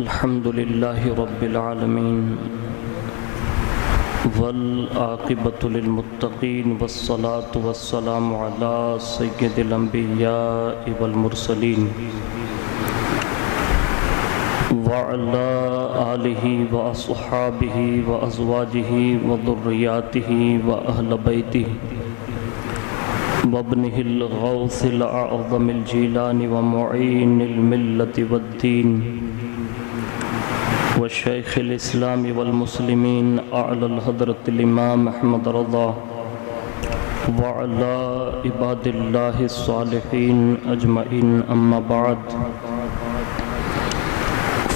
الحمد لله رب العالمين والعاقبة للمتقين والصلاة والسلام على سيد الأنبياء والمرسلين وعلى آله وأصحابه وأزواجه وذرياته وأهل بيته وابنه الغوث الأعظم الجيلاني ومعين الملة والدين وشيخ الإسلام والمسلمين أعلى الحضرة الإمام أحمد رضا وعلى عباد الله الصالحين أجمعين أما بعد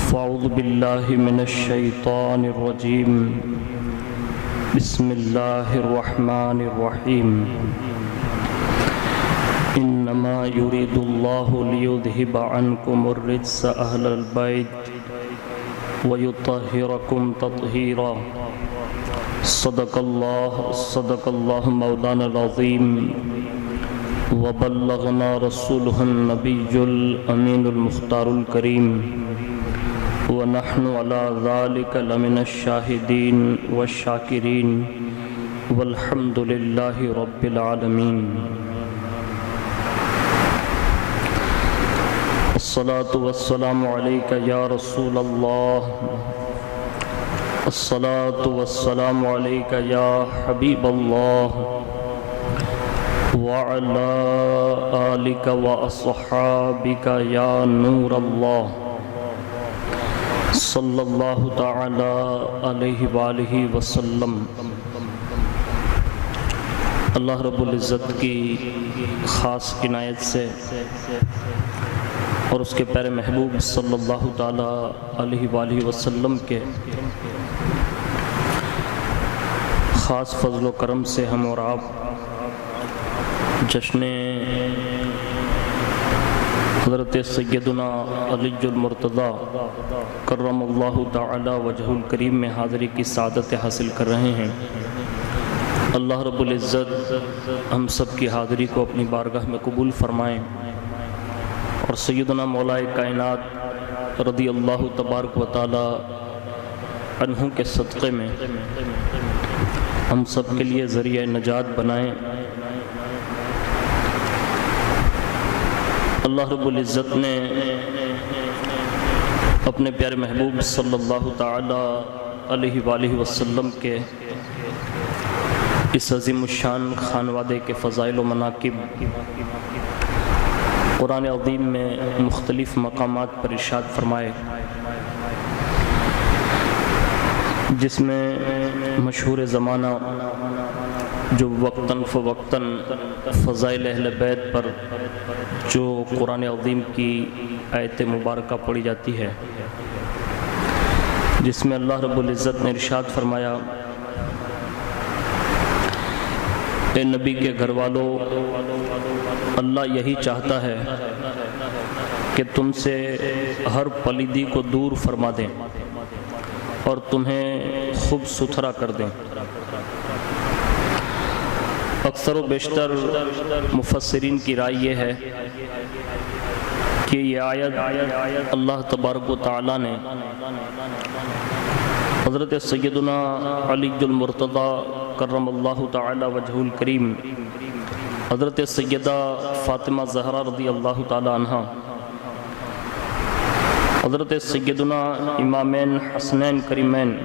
فأعوذ بالله من الشيطان الرجيم بسم الله الرحمن الرحيم إنما يريد الله ليذهب عنكم الرجس أهل البيت ويطهركم تطهيرا صدق الله مولانا العظيم وبلغنا رسوله النبي الأمين المختار الكريم ونحن على ذلك لمن الشاهدين والشاكرين والحمد لله رب العالمين الصلاة والسلام عليك يا رسول الله الصلاة والسلام عليك يا حبيب الله وعلى آلك وأصحابك يا نور الله صلى الله تعالى عليه وآله وسلم۔ اللہ رب العزت کی خاص عنایت سے اور اس کے پیارے محبوب صلی اللہ تعالیٰ علیہ وآلہ وسلم کے خاص فضل و کرم سے ہم اور آپ جشن حضرت سیدنا علی المرتضیٰ کرم اللہ تعالیٰ وجہ الکریم میں حاضری کی سعادت حاصل کر رہے ہیں۔ اللہ رب العزت ہم سب کی حاضری کو اپنی بارگاہ میں قبول فرمائیں اور سیدنا مولا کائنات رضی اللہ تبارک و تعالی عنہ کے صدقے میں ہم سب کے لیے ذریعہ نجات بنائیں۔ اللہ رب العزت نے اپنے پیارے محبوب صلی اللہ تعالی علیہ وآلہ وسلم کے اس عظیم الشان خانوادے کے فضائل و مناقب قرآن عظیم میں مختلف مقامات پر ارشاد فرمائے، جس میں مشہور زمانہ جو وقتاً فوقتاً فضائل اہل بیت پر جو قرآن عظیم کی آیت مبارکہ پڑھی جاتی ہے، جس میں اللہ رب العزت نے ارشاد فرمایا، اے نبی کے گھر والوں، اللہ یہی چاہتا ہے کہ تم سے ہر پلیدی کو دور فرما دیں اور تمہیں خوب ستھرا کر دیں۔ اکثر و بیشتر مفسرین کی رائے یہ ہے کہ یہ آیت اللہ تبارک و تعالی نے حضرت سیدنا علی المرتضیٰ کرم اللہ تعالی وجہ الکریم، حضرت سیدہ فاطمہ زہرا رضی اللہ تعالی عنہ، حضرت سیدنا امامین حسنین کریمین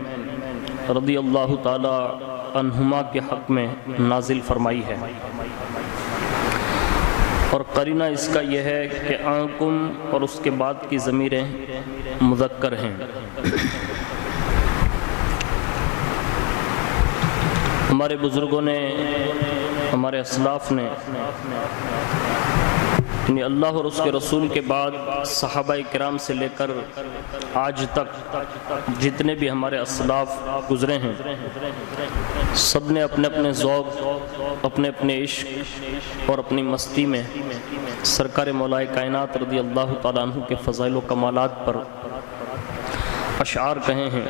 رضی اللہ تعالی عنہما کے حق میں نازل فرمائی ہے، اور قرینہ اس کا یہ ہے کہ آنکم اور اس کے بعد کی ضمیریں مذکر ہیں۔ ہمارے بزرگوں نے، ہمارے اسلاف نے، یعنی اللہ اور اس کے رسول کے بعد صحابہ کرام سے لے کر آج تک جتنے بھی ہمارے اسلاف گزرے ہیں، سب نے اپنے اپنے ذوق، اپنے اپنے عشق اور اپنی مستی میں سرکار مولا کائنات رضی اللہ تعالیٰ عنہ کے فضائل و کمالات پر اشعار کہے ہیں،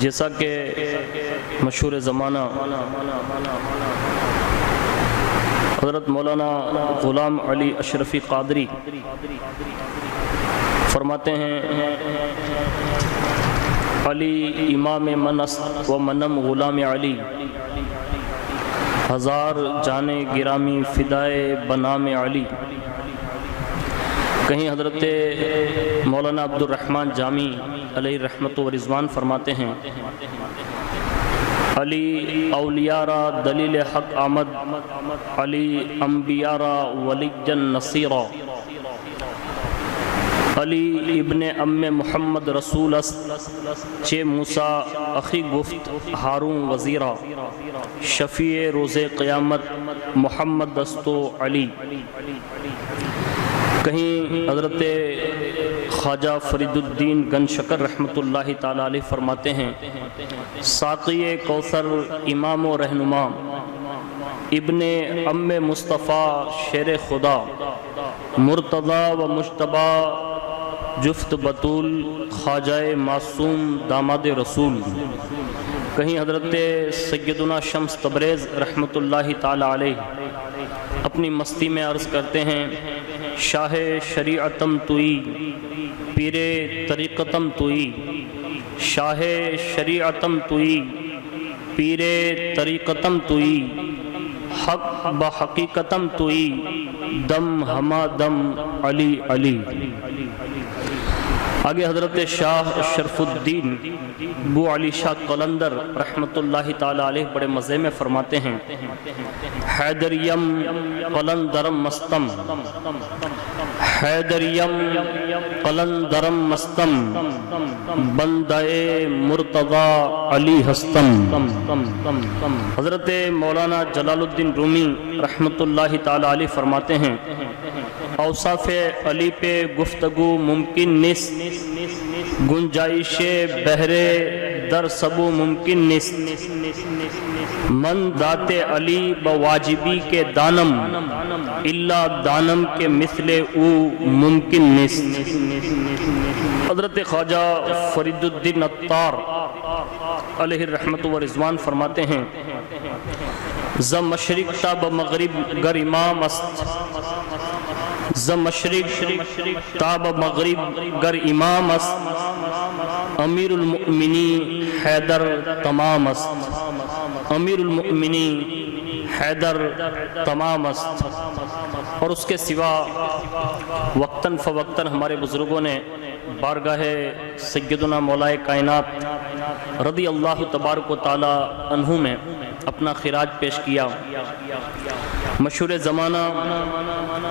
جیسا کہ مشہور زمانہ حضرت مولانا غلام علی اشرفی قادری فرماتے ہیں علی امام منست و منم غلام علی، ہزار جانے گرامی فدائے بنام علی۔ کہیں حضرت مولانا عبد الرحمن جامی علیہ رحمت و رضوان فرماتے ہیں علی اولیاء را دلیل حق آمد، علی انبیاء را ولی جن نصیرا، علی ابن ام محمد رسول است، چے موسیٰ اخی گفت ہارون وزیرا، شفیع روز قیامت محمد دستو علی۔ کہیں حضرت خواجہ فرید الدین گن شکر رحمۃ اللہ تعالی علیہ فرماتے ہیں ساقی کوثر امام و رہنما، ابن ام مصطفیٰ شیر خدا، مرتضی و مجتبی جفت بطول، خواجہ معصوم داماد رسول۔ کہیں حضرت سیدنا شمس تبریز رحمۃ اللہ تعالی علیہ اپنی مستی میں عرض کرتے ہیں شاہ شریعتم توئی، پیر طریقتم توئی، شاہ شریعتم توئی، پیر طریقتم توئی، حق بحقیقتم توئی، دم ہما دم علی علی۔ آگے حضرت شاہ شرف الدین بو علی شاہ قلندر رحمت اللہ تعالی علیہ بڑے مزے میں فرماتے ہیں حیدریم قلندرم مستم، حیدریم قلندرم مستم، بندہ مرتضی علی ہستم۔ حضرت مولانا جلال الدین رومی رحمت اللہ تعالی علیہ فرماتے ہیں اوصاف علی پہ گفتگو ممکن نیست، گنجائش بہرے در سبو ممکن نیست، من ذات علی بواجبی کے دانم، الا دانم کے مثل او ممکن نیست۔ حضرت خواجہ فرید الدین عطار علیہ رحمت و رضوان فرماتے ہیں ز مشرق تا بمغرب گر امام است، ز مشرق تا بمغرب گر امام است، امیر المؤمنین حیدر تمام است، امیر المؤمنین حیدر تمام است۔ اور اس کے سوا وقتاً فوقتاً ہمارے بزرگوں نے بارگاہ سیدنا مولا کائنات رضی اللہ تبارک و تعالی عنہ میں اپنا خراج پیش کیا۔ مشہور زمانہ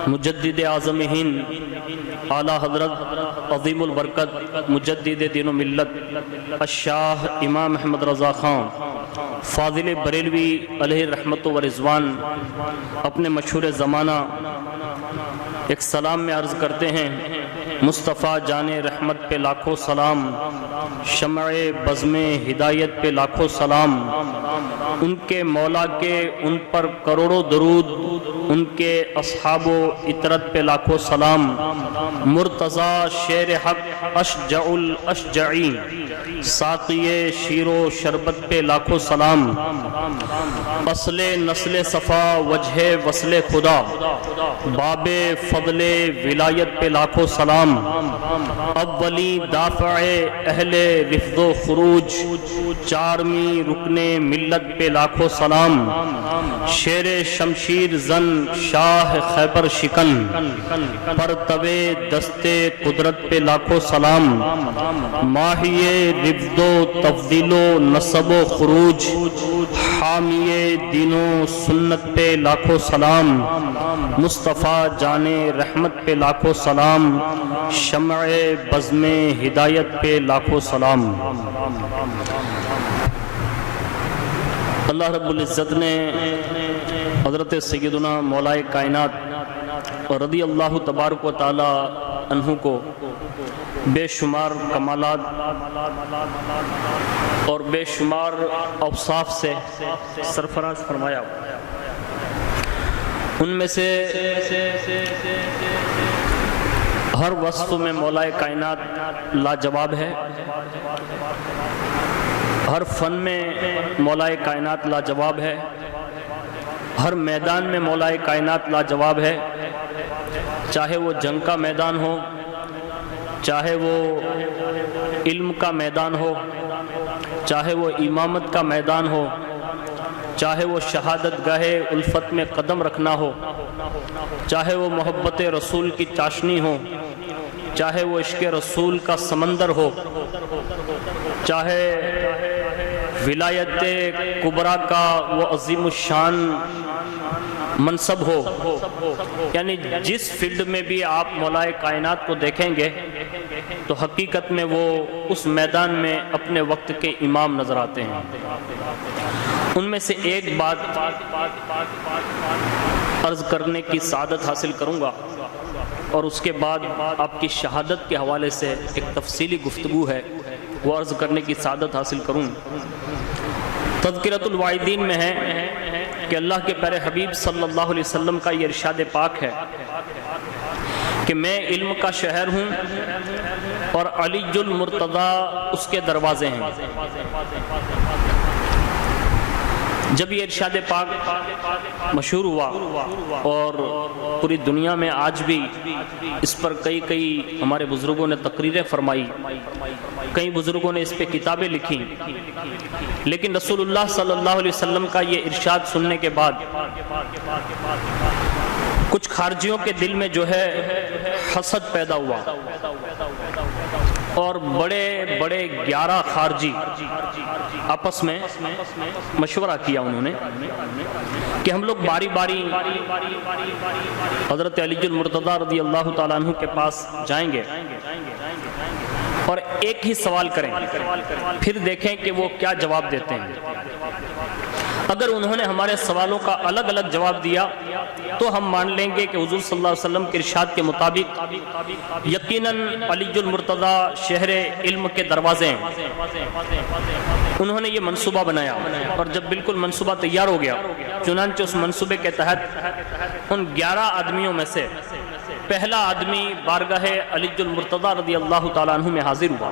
مجدد اعظم ہند اعلیٰ حضرت عظیم البرکت مجدد دین و ملت الشاہ امام احمد رضا خان فاضل بریلوی علیہ رحمت و رضوان اپنے مشہور زمانہ ایک سلام میں عرض کرتے ہیں مصطفیٰ جان رحمت پہ لاکھوں سلام، شمع بزم ہدایت پہ لاکھوں سلام، ان کے مولا کے ان پر کروڑوں درود، ان کے اصحاب و اطرت پہ لاکھوں سلام، مرتضی شیر حق اشجع الاشجعی، ساقی شیر و شربت پہ لاکھوں سلام، اصل نسل صفا وجہ وصل خدا، باب فضل ولایت پہ لاکھوں سلام، اولی دافع اہل رفض و خروج، چارمی رکن ملت پہ لاکھوں سلام، شیر شمشیر زن شاہ خیبر شکن، پرتو دست قدرت پہ لاکھوں سلام، ماہی رفض و تفضیل و نسب و خروج، حامی دین و سنت پہ لاکھوں سلام، مصطفیٰ جان رحمت پہ لاکھوں سلام، شمع بزم ہدایت پہ لاکھوں سلام۔ اللہ رب العزت نے حضرت سیدنا مولا کائنات رضی اللہ تبارک و تعالی عنہ کو بے شمار کمالات اور بے شمار اوصاف سے سرفراز فرمایا۔ ان میں سے ہر وصف میں مولا کائنات لاجواب ہے، ہر فن میں مولا کائنات لاجواب ہے، ہر میدان میں مولا کائنات لاجواب ہے، چاہے وہ جنگ کا میدان ہو، چاہے وہ علم کا میدان ہو، چاہے وہ امامت کا میدان ہو، چاہے وہ شہادت گاہ الفت میں قدم رکھنا ہو، چاہے وہ محبت رسول کی چاشنی ہو، چاہے وہ عشق رسول کا سمندر ہو، چاہے ولایت کبریٰ کا وہ عظیم الشان منصب ہو، یعنی جس فیلڈ میں بھی آپ مولا کائنات کو دیکھیں گے تو حقیقت میں وہ اس میدان میں اپنے وقت کے امام نظر آتے ہیں۔ ان میں سے ایک بات عرض کرنے کی سعادت حاصل کروں گا، اور اس کے بعد آپ کی شہادت کے حوالے سے ایک تفصیلی گفتگو ہے، وہ عرض کرنے کی سعادت حاصل کروں۔ تذکرۃ الوعیدین میں ہے کہ اللہ کے پیارے حبیب صلی اللہ علیہ وسلم کا یہ ارشاد پاک ہے کہ میں علم کا شہر ہوں اور علی المرتضیٰ اس کے دروازے ہیں۔ جب یہ ارشاد پاک مشہور ہوا اور پوری دنیا میں آج بھی اس پر کئی ہمارے بزرگوں نے تقریریں فرمائی، کئی بزرگوں نے اس پہ کتابیں لکھی، لیکن رسول اللہ صلی اللہ علیہ وسلم کا یہ ارشاد سننے کے بعد کچھ خارجیوں کے دل میں جو ہے حسد پیدا ہوا، اور بڑے 11 خارجی آپس میں مشورہ کیا انہوں نے کہ ہم لوگ باری باری حضرت علی المرتضیٰ رضی اللہ تعالیٰ عنہ کے پاس جائیں گے اور ایک ہی سوال کریں، پھر دیکھیں کہ وہ کیا جواب دیتے ہیں۔ اگر انہوں نے ہمارے سوالوں کا الگ الگ جواب دیا تو ہم مان لیں گے کہ حضور صلی اللہ علیہ وسلم کے ارشاد کے مطابق یقیناً علی المرتضیٰ شہر علم کے دروازے ہیں۔ انہوں نے یہ منصوبہ بنایا، اور جب بالکل منصوبہ تیار ہو گیا، چنانچہ اس منصوبے کے تحت ان 11 آدمیوں میں سے پہلا آدمی بارگاہ علی المرتضیٰ رضی اللہ تعالیٰ عنہ میں حاضر ہوا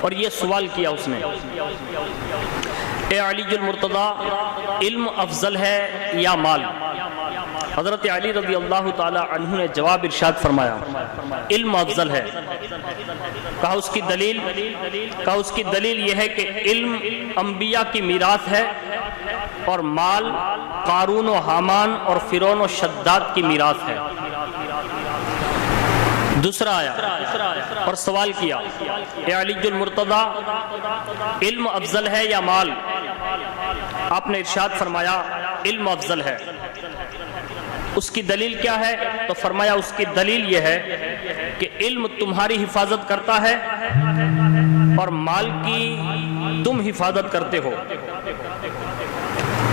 اور یہ سوال کیا اس نے، اے علی المرتضیٰ، علم افضل ہے یا مال؟ حضرت علی رضی اللہ تعالیٰ عنہ نے جواب ارشاد فرمایا، علم افضل ہے۔ کہا اس کی دلیل؟ کہا اس کی دلیل یہ ہے کہ علم انبیاء کی میراث ہے اور مال قارون و حامان اور فرعون و شداد کی میراث ہے۔ دوسرا آیا اور سوال کیا، اے علی المرتضیٰ، علم افضل ہے یا مال؟ آپ نے ارشاد فرمایا، علم افضل ہے۔ اس کی دلیل کیا ہے؟ تو فرمایا اس کی دلیل یہ ہے کہ علم تمہاری حفاظت کرتا ہے اور مال کی تم حفاظت کرتے ہو۔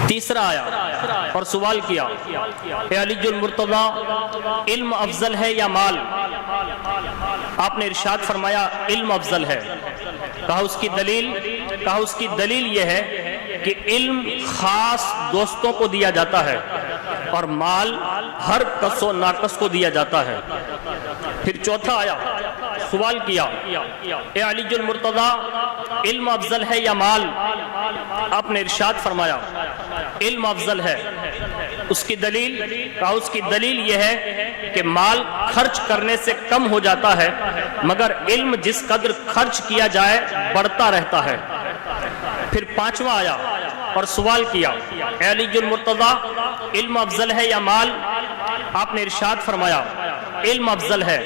تیسرا آیا اور سوال کیا، اے علی المرتضیٰ، علم افضل ہے یا مال؟ آپ نے ارشاد فرمایا، علم افضل ہے۔ کہا اس کی دلیل؟ کہا اس کی دلیل یہ ہے کہ علم خاص دوستوں کو دیا جاتا ہے اور مال ہر کس و ناقص کو دیا جاتا ہے۔ پھر چوتھا آیا، سوال کیا، اے علی المرتضیٰ، علم افضل ہے یا مال؟ آپ نے ارشاد فرمایا، علم افضل ہے۔ اس کی دلیل؟ کہا اس کی دلیل یہ ہے کہ مال خرچ کرنے سے کم ہو جاتا ہے، مگر علم جس قدر خرچ کیا جائے بڑھتا رہتا ہے۔ پھر پانچواں آیا اور سوال کیا، اے علی المرتضیٰ، علم افضل ہے یا مال؟ آپ نے ارشاد فرمایا، علم افضل ہے۔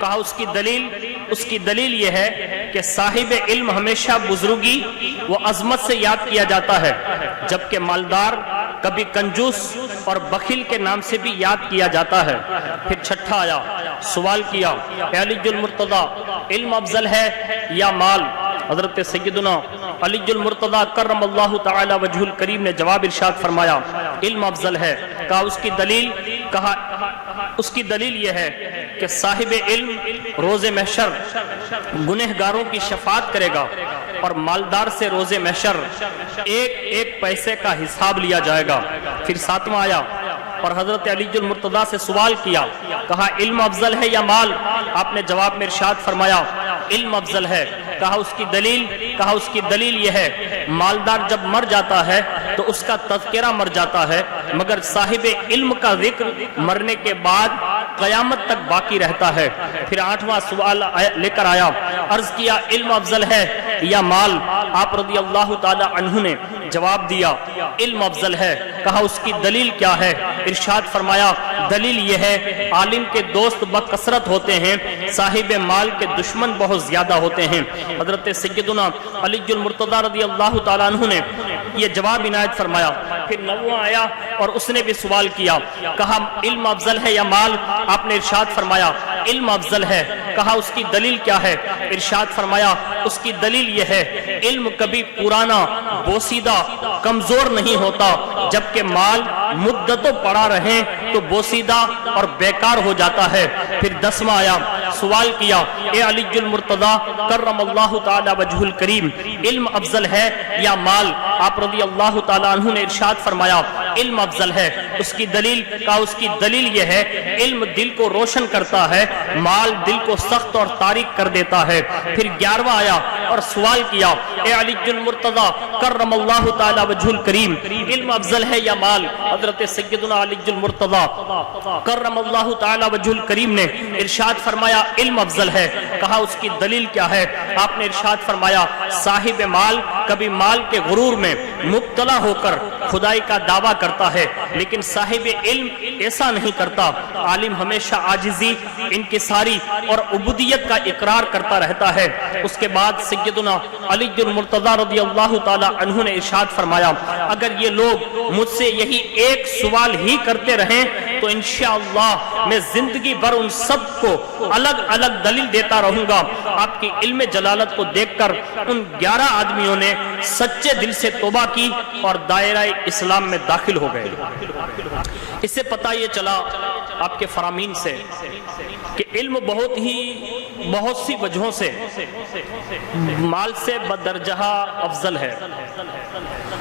کہا اس کی دلیل؟ اس کی دلیل یہ ہے کہ صاحب علم ہمیشہ بزرگی و عظمت سے یاد کیا جاتا ہے، جبکہ مالدار کبھی کنجوس اور بخیل کے نام سے بھی یاد کیا جاتا ہے۔ پھر چھٹا آیا، سوال کیا، اے علی المرتضیٰ، علم افضل ہے یا مال؟ حضرت سیدنا علی المرتضیٰ کرم اللہ تعالی وجہ الکریم نے جواب ارشاد فرمایا، علم افضل ہے۔ کہا اس کی دلیل؟ کہا اس کی دلیل یہ ہے کہ صاحب علم روز محشر گنہگاروں کی شفاعت کرے گا اور مالدار سے روز محشر ایک ایک پیسے کا حساب لیا جائے گا۔ پھر ساتواں آیا اور حضرت علی المرتضیٰ سے سوال کیا، کہا علم افضل ہے یا مال؟ آپ نے جواب میں ارشاد فرمایا، علم افضل ہے۔ کہا اس کی دلیل؟ کہا اس کی دلیل یہ ہے، مالدار جب مر جاتا ہے تو اس کا تذکرہ مر جاتا ہے، مگر صاحب علم کا ذکر مرنے کے بعد قیامت تک باقی رہتا ہے۔ پھر 8واں سوال لے کر آیا، عرض کیا علم افضل ہے یا مال؟ آپ رضی اللہ تعالی عنہ نے جواب دیا علم افضل ہے۔ کہا اس کی دلیل کیا ہے؟ ارشاد فرمایا دلیل یہ ہے عالم کے دوست بکثرت ہوتے ہیں، صاحب مال کے دشمن بہت زیادہ ہوتے ہیں۔ حضرت سیدنا علی المرتضی رضی اللہ تعالیٰ عنہ نے یہ جواب عنایت فرمایا۔ پھر 9واں آیا اور اس نے بھی سوال کیا، کہا علم افضل ہے یا مال؟ آپ نے ارشاد فرمایا علم افضل ہے۔ کہا اس کی دلیل کیا ہے؟ ارشاد فرمایا اس کی دلیل یہ ہے علم کبھی پرانا بوسیدہ کمزور نہیں ہوتا، جبکہ مال مدتوں پڑا رہے تو بوسیدہ اور بیکار ہو جاتا ہے۔ پھر 10واں آیا، سوال کیا اے علی المرتضی کرم اللہ تعالی وجہ الکریم، علم افضل ہے یا مال؟ آپ رضی اللہ تعالی عنہ نے ارشاد فرمایا علم افضل ہے۔ اس کی دلیل؟ کہا اس کی دلیل یہ ہے علم دل کو روشن کرتا ہے، مال دل کو سخت اور تاریک کر دیتا ہے۔ پھر 11واں آیا اور سوال کیا اے علی المرتضی کرم اللہ تعالی وجہ الکریم، علم افضل ہے یا مال؟ حضرت سیدنا علی المرتضی کرم اللہ تعالی وجہ الکریم نے ارشاد فرمایا علم افضل ہے۔ کہا اس کی دلیل کیا ہے؟ آپ نے ارشاد فرمایا صاحب مال کبھی مال کے غرور میں مبتلا ہو کر خدائی کا دعویٰ کرتا ہے، لیکن صاحب علم ایسا نہیں کرتا۔ عالم ہمیشہ عاجزی، انکساری اور عبودیت کا اقرار کرتا رہتا ہے۔ اس کے بعد سیدنا علی المرتضی رضی اللہ تعالی عنہ نے ارشاد فرمایا اگر یہ لوگ مجھ سے یہی ایک سوال ہی کرتے رہیں تو انشاءاللہ میں زندگی بھر ان سب کو الگ الگ دلیل دیتا رہوں گا۔ آپ کی علم جلالت کو دیکھ کر ان 11 آدمیوں نے سچے دل سے توبہ کی اور دائرہ اسلام میں داخل ہو گئے۔ اس سے پتہ یہ چلا آپ کے فرامین سے کہ علم بہت سی وجہوں سے مال سے بدرجہ افضل ہے،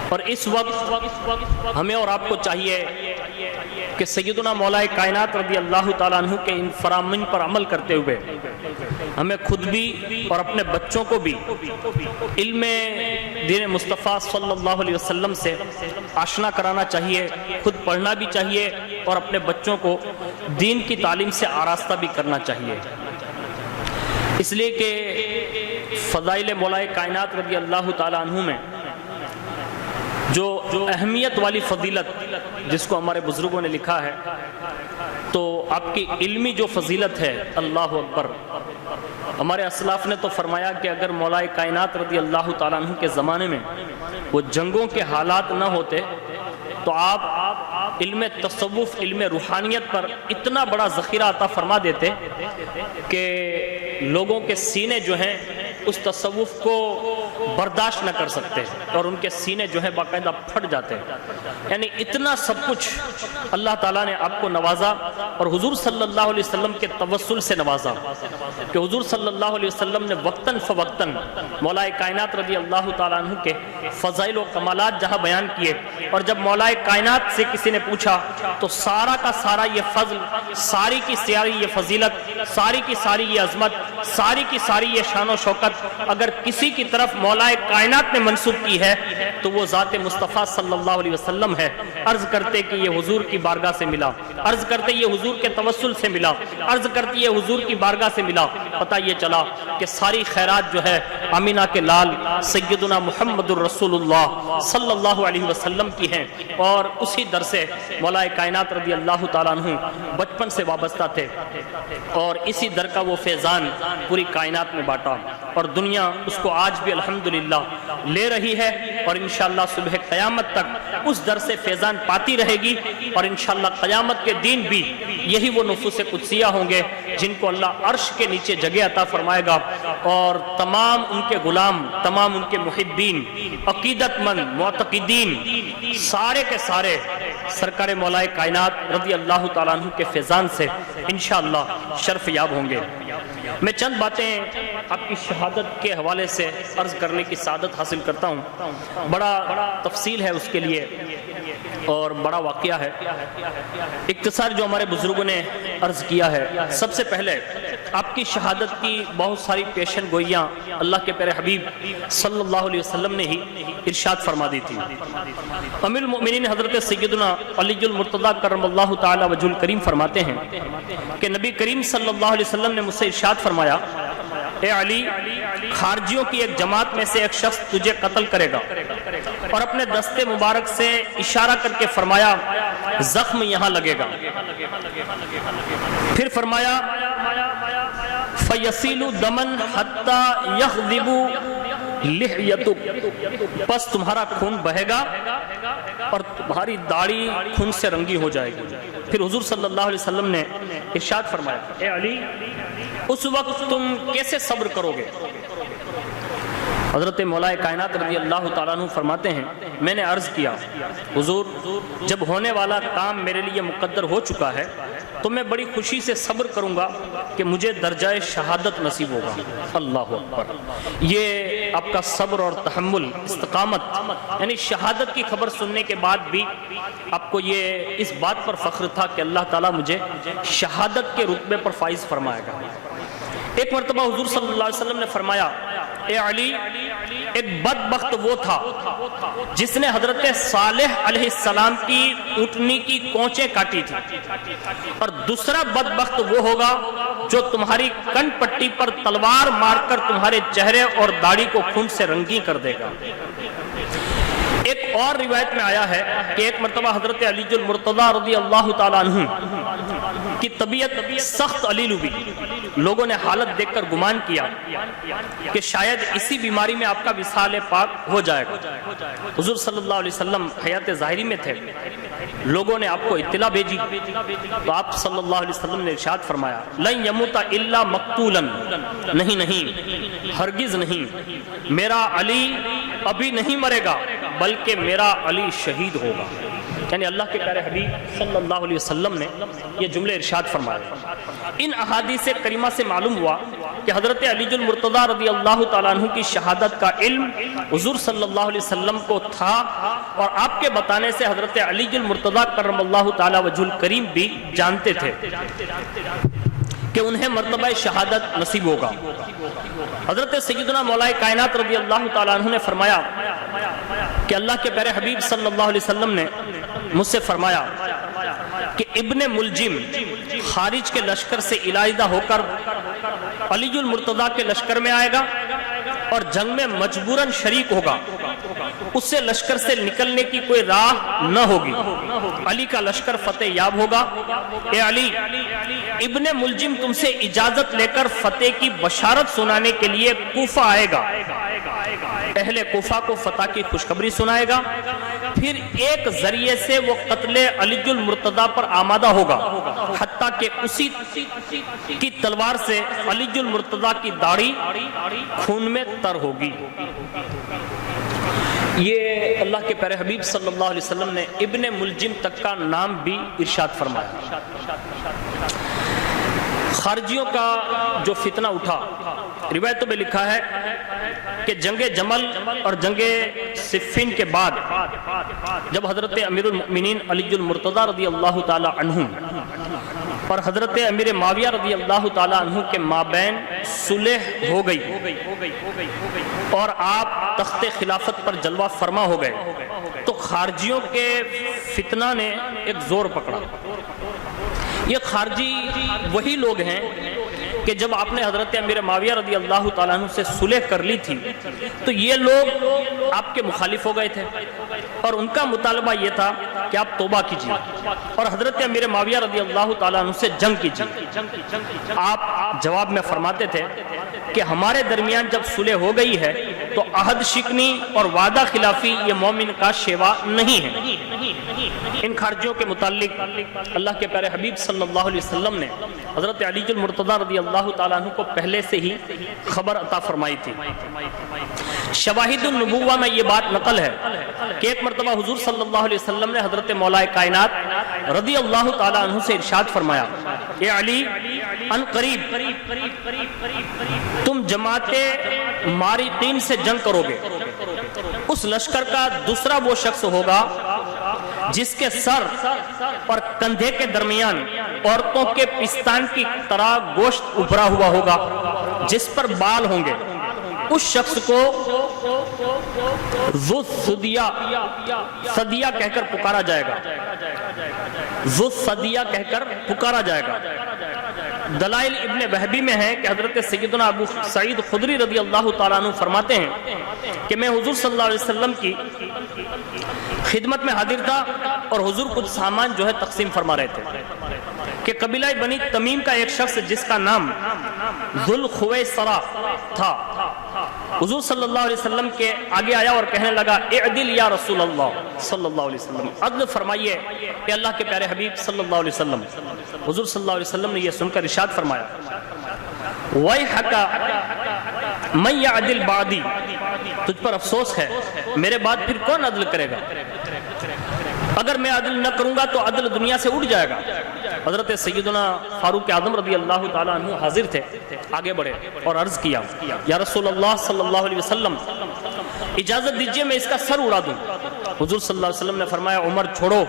اور اس وقت ہمیں اور آپ کو چاہیے کہ سیدنا مولا کائنات رضی اللہ تعالیٰ عنہ کے ان فرامین پر عمل کرتے ہوئے ہمیں خود بھی اور اپنے بچوں کو بھی علم دین مصطفیٰ صلی اللہ علیہ وسلم سے آشنا کرانا چاہیے، خود پڑھنا بھی چاہیے اور اپنے بچوں کو دین کی تعلیم سے آراستہ بھی کرنا چاہیے۔ اس لیے کہ فضائل مولا کائنات رضی اللہ تعالیٰ عنہ میں جو اہمیت والی فضیلت جس کو ہمارے بزرگوں نے لکھا ہے، تو آپ کی علمی جو فضیلت ہے اللہ اکبر۔ ہمارے اسلاف نے تو فرمایا کہ اگر مولا کائنات رضی اللہ تعالیٰ عنہ کے زمانے میں وہ جنگوں کے حالات نہ ہوتے تو آپ علم تصوف، علم روحانیت پر اتنا بڑا ذخیرہ عطا فرما دیتے کہ لوگوں کے سینے جو ہیں اس تصوف کو برداشت نہ کر سکتے اور ان کے سینے جو ہیں باقاعدہ پھٹ جاتے ہیں۔ یعنی اتنا سب کچھ اللہ تعالیٰ نے آپ کو نوازا، اور حضور صلی اللہ علیہ وسلم کے توسل سے نوازا کہ حضور صلی اللہ علیہ وسلم نے وقتاً فوقتاً مولا کائنات رضی اللہ تعالیٰ عنہ کے فضائل و کمالات جہاں بیان کیے، اور جب مولا کائنات سے کسی نے پوچھا تو سارا کا سارا یہ فضل، ساری کی ساری یہ فضیلت، ساری کی ساری یہ عظمت، ساری کی ساری یہ شان و شوکت اگر کسی کی طرف مولا کائنات نے منسوب کی ہے تو وہ ذات مصطفیٰ صلی اللہ علیہ وسلم ہے۔ عرض کرتے کہ یہ حضور کی بارگاہ سے ملا، عرض کرتے یہ حضور کے توسل سے ملا، عرض کرتے یہ حضور کی بارگاہ سے ملا۔ پتہ یہ چلا کہ ساری خیرات جو ہے آمینہ کے لال سیدنا محمد الرسول اللہ صلی اللہ علیہ وسلم کی ہیں، اور اسی در سے مولا کائنات رضی اللہ تعالیٰ عنہ بچپن سے وابستہ تھے، اور اسی در کا وہ فیضان پوری کائنات میں بانٹا، اور دنیا اس کو آج بھی الحمدللہ لے رہی ہے، اور انشاءاللہ صبح قیامت تک اس در سے فیضان پاتی رہے گی، اور انشاءاللہ قیامت کے دن بھی یہی وہ نفوس قدسیہ ہوں گے جن کو اللہ عرش کے نیچے جگہ عطا فرمائے گا، اور تمام ان کے غلام، تمام ان کے محبین، عقیدت مند، معتقدین، سارے کے سارے سرکار مولا کائنات رضی اللہ تعالیٰ عنہ کے فیضان سے انشاءاللہ شرف یاب ہوں گے۔ میں چند باتیں آپ کی شہادت کے حوالے سے عرض کرنے کی سعادت حاصل کرتا ہوں، بڑا تفصیل ہے اس کے لیے اور بڑا واقعہ ہے۔ اختصار جو ہمارے بزرگوں نے عرض کیا ہے، سب سے پہلے آپ کی شہادت کی بہت ساری پیشن گوئیاں اللہ کے پیارے حبیب صلی اللہ علیہ وسلم نے ہی ارشاد فرما دی تھی۔ امیر المؤمنین حضرت سیدنا علی المرتضیٰ کرم اللہ تعالی وجہ الکریم فرماتے ہیں کہ نبی کریم صلی اللہ علیہ وسلم نے مجھ سے ارشاد فرمایا، اے علی، خارجیوں کی ایک جماعت میں سے ایک شخص تجھے قتل کرے گا، اور اپنے دستے مبارک سے اشارہ کر کے فرمایا زخم یہاں لگے گا۔ پھر فرمایا فَيَسِيلُ دَمًا حَتَّى يَخْضِبُ لِحْيَتُكَ، پس تمہارا خون بہے گا اور تمہاری داڑھی خون سے رنگی ہو جائے گی۔ پھر حضور صلی اللہ علیہ وسلم نے ارشاد فرمایا، اے علی، اس وقت تم کیسے صبر کرو گے؟ حضرت مولا کائنات رضی اللہ تعالیٰ عنہ فرماتے ہیں، میں نے عرض کیا، حضور، جب ہونے والا کام میرے لیے مقدر ہو چکا ہے تو میں بڑی خوشی سے صبر کروں گا کہ مجھے درجہ شہادت نصیب ہوگا۔ اللہ اکبر! یہ آپ کا صبر اور تحمل، استقامت، یعنی شہادت کی خبر سننے کے بعد بھی آپ کو یہ اس بات پر فخر تھا کہ اللہ تعالیٰ مجھے شہادت کے رتبے پر فائز فرمائے گا۔ ایک مرتبہ حضور صلی اللہ علیہ وسلم نے فرمایا، اے علی، ایک بدبخت وہ تھا جس نے حضرت صالح علیہ السلام کی اونٹنی کی کونچیں کاٹی تھی، اور دوسرا بدبخت وہ ہوگا جو تمہاری کن پٹی پر تلوار مار کر تمہارے چہرے اور داڑھی کو خون سے رنگی کر دے گا۔ ایک اور روایت میں آیا ہے کہ ایک مرتبہ حضرت علی المرتضیٰ رضی اللہ تعالیٰ عنہ کی طبیعت سخت علیل ہوئی۔ لوگوں نے حالت دیکھ کر گمان کیا کہ شاید اسی بیماری میں آپ کا وصال پاک ہو جائے گا۔ حضور صلی اللہ علیہ وسلم حیات ظاہری میں تھے، لوگوں نے آپ کو اطلاع بھیجی تو آپ صلی اللہ علیہ وسلم نے ارشاد فرمایا، لن یموت الا مقتولا، نہیں، ہرگز نہیں، میرا علی ابھی نہیں مرے گا بلکہ میرا علی شہید ہوگا۔ یعنی اللہ کے پیارے حبیب صلی اللہ علیہ وسلم نے یہ جملے ارشاد فرمایا۔ ان احادیث کریمہ سے معلوم ہوا کہ حضرت علی المرتضیٰ رضی اللہ تعالیٰ عنہ کی شہادت کا علم حضور صلی اللہ علیہ وسلم کو تھا، اور آپ کے بتانے سے حضرت علی المرتضیٰ کرم اللہ تعالیٰ وجہ الکریم بھی جانتے تھے کہ انہیں مرتبہ شہادت نصیب ہوگا۔ حضرت سیدنا مولا کائنات رضی اللہ تعالیٰ عنہ نے فرمایا کہ اللہ کے پیارے حبیب صلی اللہ علیہ وسلم نے مجھ سے فرمایا کہ ابن ملجم خارج کے لشکر سے علیحدہ ہو کر علی المرتضیٰ کے لشکر میں آئے گا اور جنگ میں مجبوراً شریک ہوگا، اس سے لشکر سے نکلنے کی کوئی راہ نہ ہوگی، علی کا لشکر فتح یاب ہوگا۔ اے علی، ابن ملجم تم سے اجازت لے کر فتح کی بشارت سنانے کے لیے کوفہ آئے گا، اہل کوفہ کو فتح کی خوشخبری سنائے گا، پھر ایک ذریعے سے وہ قتل علی المرتضیٰ پر آمادہ ہوگا، حتیٰ کہ اسی کی تلوار سے علی المرتضیٰ کی داڑھی خون میں تر ہوگی۔ یہ اللہ کے پیارے حبیب صلی اللہ علیہ وسلم نے ابن ملجم تک کا نام بھی ارشاد فرمایا۔ خارجیوں کا جو فتنہ اٹھا، روایتوں میں لکھا ہے کہ جنگ جمل اور جنگ صفین کے بعد جب حضرت امیر المؤمنین علی المرتضیٰ رضی اللہ تعالی عنہ اور حضرت امیر معاویہ رضی اللہ تعالی عنہ کے مابین صلح ہو گئی اور آپ تخت خلافت پر جلوہ فرما ہو گئے، تو خارجیوں کے فتنہ نے ایک زور پکڑا۔ یہ خارجی وہی لوگ ہیں کہ جب آپ نے حضرت امیر معاویہ رضی اللہ تعالیٰ عنہ سے صلح کر لی تھی تو یہ لوگ آپ کے مخالف ہو گئے تھے، اور ان کا مطالبہ یہ تھا کہ آپ توبہ کیجئے اور حضرت امیر معاویہ رضی اللہ تعالیٰ عنہ سے جنگ کیجئے۔ آپ جواب میں فرماتے تھے کہ ہمارے درمیان جب صلح ہو گئی ہے تو عہد شکنی اور وعدہ خلافی یہ مومن کا شیوا نہیں ہے۔ ان خارجیوں کے متعلق اللہ کے پیارے حبیب صلی اللہ علیہ وسلم نے حضرت علی المرتضیٰ رضی اللہ تعالیٰ عنہ کو پہلے سے ہی خبر عطا فرمائی تھی۔ شواہد النبوہ میں یہ بات نقل ہے کہ ایک مرتبہ حضور صلی اللہ علیہ وسلم نے حضرت مولا کائنات رضی اللہ تعالیٰ عنہ سے ارشاد فرمایا، اے علی، ان قریب تم جماعت مارقین سے جنگ کرو گے، اس لشکر کا دوسرا وہ شخص ہوگا جس کے سر اور کندھے کے درمیان عورتوں کے پستان کی طرح گوشت ابھرا ہوا ہوگا جس پر بال ہوں گے، اس شخص کو ذو صدیہ کہہ کر پکارا جائے گا، ذو صدیہ کہہ کر پکارا جائے گا۔ دلائل ابن وہبی میں ہے کہ حضرت سیدنا ابو سعید خدری رضی اللہ تعالیٰ عنہ فرماتے ہیں کہ میں حضور صلی اللہ علیہ وسلم کی خدمت میں حاضر تھا اور حضور کچھ سامان جو ہے تقسیم فرما رہے تھے کہ قبیلہ بنی تمیم کا ایک شخص جس کا نام ذوالخویصرہ تھا، حضور صلی اللہ علیہ وسلم کے آگے آیا اور کہنے لگا اعدل یا رسول اللہ صلی اللہ علیہ وسلم، عدل فرمائیے کہ اللہ کے پیارے حبیب صلی اللہ علیہ وسلم۔ حضور صلی اللہ علیہ وسلم نے یہ سن کر ارشاد فرمایا وَيْحَكَ مَنْ يَعْدِلْ بَعْدِي، تجھ پر افسوس ہے، میرے بعد پھر کون عدل کرے گا؟ اگر میں عدل نہ کروں گا تو عدل دنیا سے اٹھ جائے گا۔ حضرت سیدنا فاروق اعظم رضی اللہ تعالیٰ عنہ حاضر تھے، آگے بڑھے اور عرض کیا یا رسول اللہ صلی اللہ علیہ وسلم اجازت دیجئے میں اس کا سر اڑا دوں۔ حضور صلی اللہ علیہ وسلم نے فرمایا عمر چھوڑو،